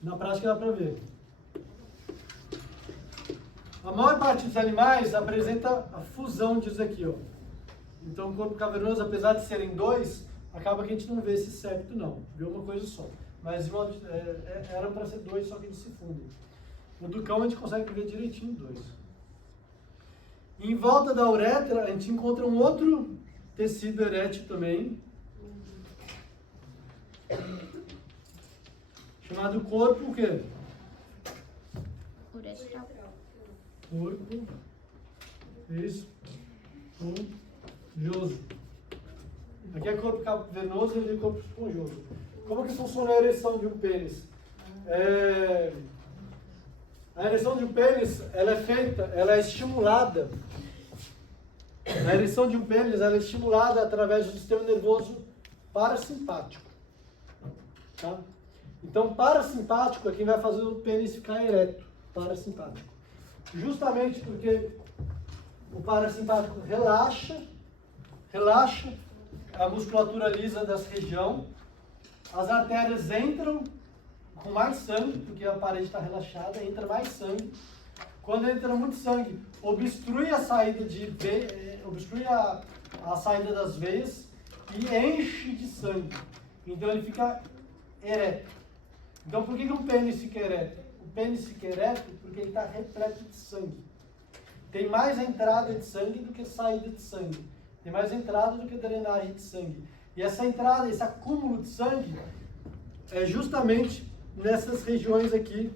Na prática dá para ver. A maior parte dos animais apresenta a fusão disso aqui, ó. Então o corpo cavernoso, apesar de serem dois, acaba que a gente não vê esse septo não, vê uma coisa só. Mas era para ser dois, só que eles se fundem. No do cão a gente consegue ver direitinho dois. Em volta da uretra a gente encontra um outro tecido erétil também, chamado corpo o quê? Uretral. Corpo esponjoso. Aqui é corpo cavernoso e ali é corpo esponjoso. Como que funciona a ereção de um pênis? A ereção de um pênis, ela é estimulada. A ereção de um pênis, ela é estimulada através do sistema nervoso parasimpático. Tá? Então, parasimpático é quem vai fazer o pênis ficar ereto. Parasimpático. Justamente porque o parasimpático relaxa a musculatura lisa dessa região, as artérias entram com mais sangue, porque a parede está relaxada, entra mais sangue. Quando entra muito sangue, obstrui a saída a saída das veias e enche de sangue. Então ele fica ereto. Então por que um pênis fica ereto? O pênis fica ereto porque ele está repleto de sangue. Tem mais entrada de sangue do que saída de sangue. Tem mais entrada do que drenagem de sangue. E essa entrada, esse acúmulo de sangue, é justamente nessas regiões aqui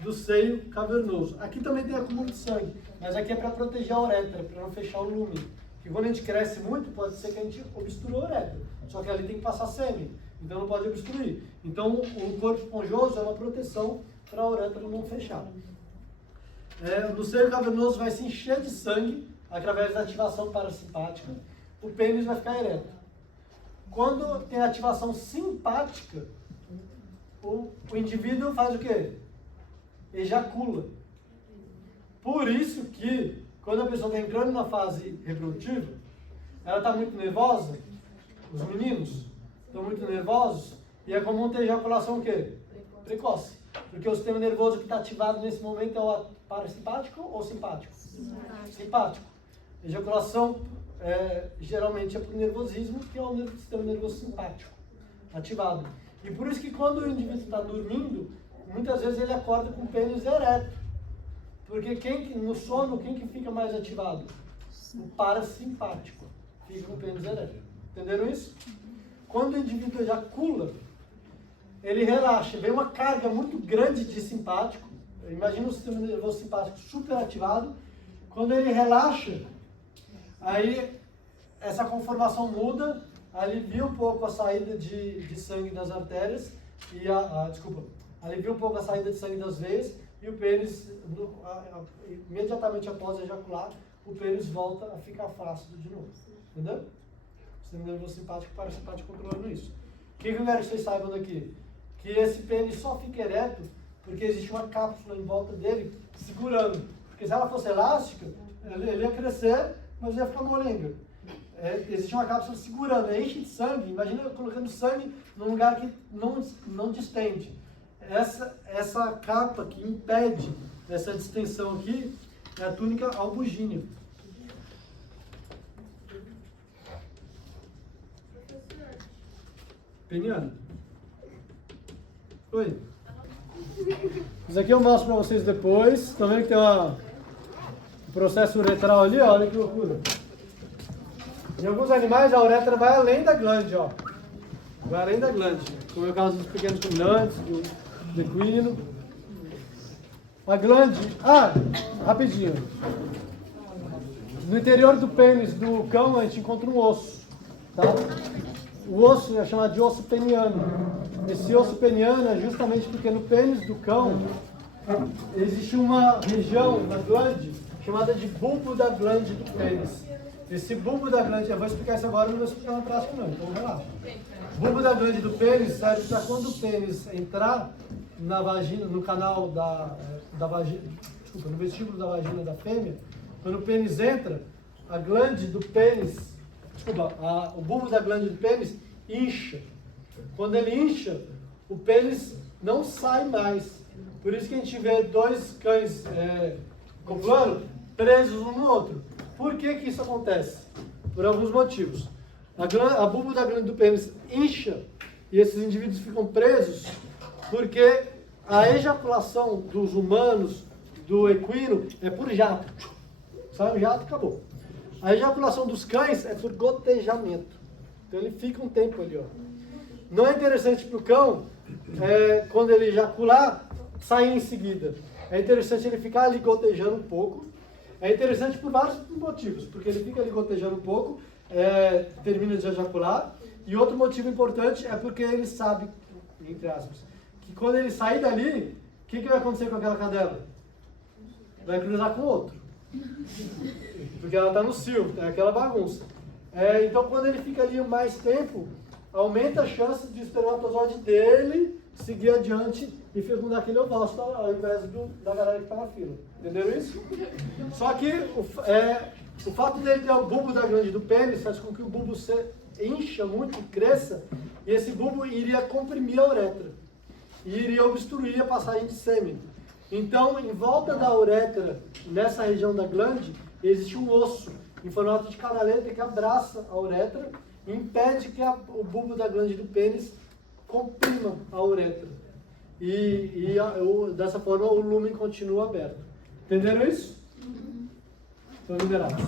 do seio cavernoso. Aqui também tem acúmulo de sangue, mas aqui é para proteger a uretra, para não fechar o lúmen. Porque quando a gente cresce muito, pode ser que a gente obstrua a uretra. Só que ali tem que passar sêmen, então não pode obstruir. Então o corpo esponjoso é uma proteção para a uretra não fechar. No seio cavernoso vai se encher de sangue através da ativação parasimpática. O pênis vai ficar ereto. Quando tem ativação simpática, o indivíduo faz o quê? Ejacula. Por isso que, quando a pessoa está entrando na fase reprodutiva, ela está muito nervosa, os meninos estão muito nervosos, e é comum ter ejaculação o quê? Precoce. Porque o sistema nervoso que está ativado nesse momento é o parasimpático ou simpático? Simpático. Ejaculação geralmente é por nervosismo, que é o sistema nervoso simpático ativado. E por isso que quando o indivíduo está dormindo, muitas vezes ele acorda com o pênis ereto. Porque no sono, quem que fica mais ativado? O parasimpático. Fica com o pênis ereto. Entenderam isso? Quando o indivíduo ejacula, ele relaxa. Vem uma carga muito grande de simpático. Imagina o sistema nervoso simpático super ativado. Quando ele relaxa, aí essa conformação muda, alivia um pouco a saída de sangue das artérias, alivia um pouco a saída de sangue das veias, e o pênis, imediatamente após ejacular, o pênis volta a ficar flácido de novo. Entendeu? O sistema nervoso simpático e parasimpático controlando isso. O que eu quero que vocês saibam daqui? Que esse pênis só fica ereto porque existe uma cápsula em volta dele segurando. Porque se ela fosse elástica, ele ia crescer, mas ia ficar molenga. Existe uma cápsula segurando, enche de sangue. Imagina colocando sangue num lugar que não distende. Essa capa que impede essa distensão aqui é a túnica albugínea. Peniano. Oi. Isso aqui eu mostro para vocês depois. Estão vendo que tem um processo uretral ali? Olha que loucura. Em alguns animais a uretra vai além da glande, ó. Vai além da glande. Como é o caso dos pequenos ruminantes, do equino. A glande... rapidinho. No interior do pênis do cão a gente encontra um osso. Tá? O osso é chamado de osso peniano. Esse osso peniano é justamente porque no pênis do cão existe uma região na glande chamada de bulbo da glande do pênis. Esse bulbo da glande, eu vou explicar isso agora, não vou explicar na prática não, então relaxa. O bulbo da glande do pênis serve para quando o pênis entrar na vagina, no canal da vagina, no vestíbulo da vagina da fêmea, quando o pênis entra, a glande do pênis, o bulbo da glande do pênis incha. Quando ele incha, o pênis não sai mais. Por isso que a gente vê dois cães acoplando, presos um no outro. Por que que isso acontece? Por alguns motivos. A bulbo da glândula do pênis incha e esses indivíduos ficam presos porque a ejaculação dos humanos, do equino, é por jato. Sai um jato e acabou. A ejaculação dos cães é por gotejamento. Então ele fica um tempo ali, ó. Não é interessante para o cão, quando ele ejacular, sair em seguida. É interessante ele ficar ali gotejando um pouco. É interessante por vários motivos, porque ele fica ali gotejando um pouco, termina de ejacular. E outro motivo importante é porque ele sabe, entre aspas, que quando ele sair dali, o que vai acontecer com aquela cadela? Vai cruzar com outro. Porque ela está no cio, é aquela bagunça. Então quando ele fica ali mais tempo, aumenta a chance de espermatozoide dele seguir adiante e fecundar aquele ovócito ao invés da galera que está na fila. Entenderam isso? Só que o fato dele ter o bulbo da glândula do pênis faz com que o bulbo se encha muito, cresça, e esse bulbo iria comprimir a uretra e iria obstruir a passagem de sêmen. Então, em volta da uretra, nessa região da glande, existe um osso em formato de canaleta que abraça a uretra e impede que o bulbo da glande do pênis comprima a uretra. Dessa forma o lúmen continua aberto. Entenderam isso? Estão liberados.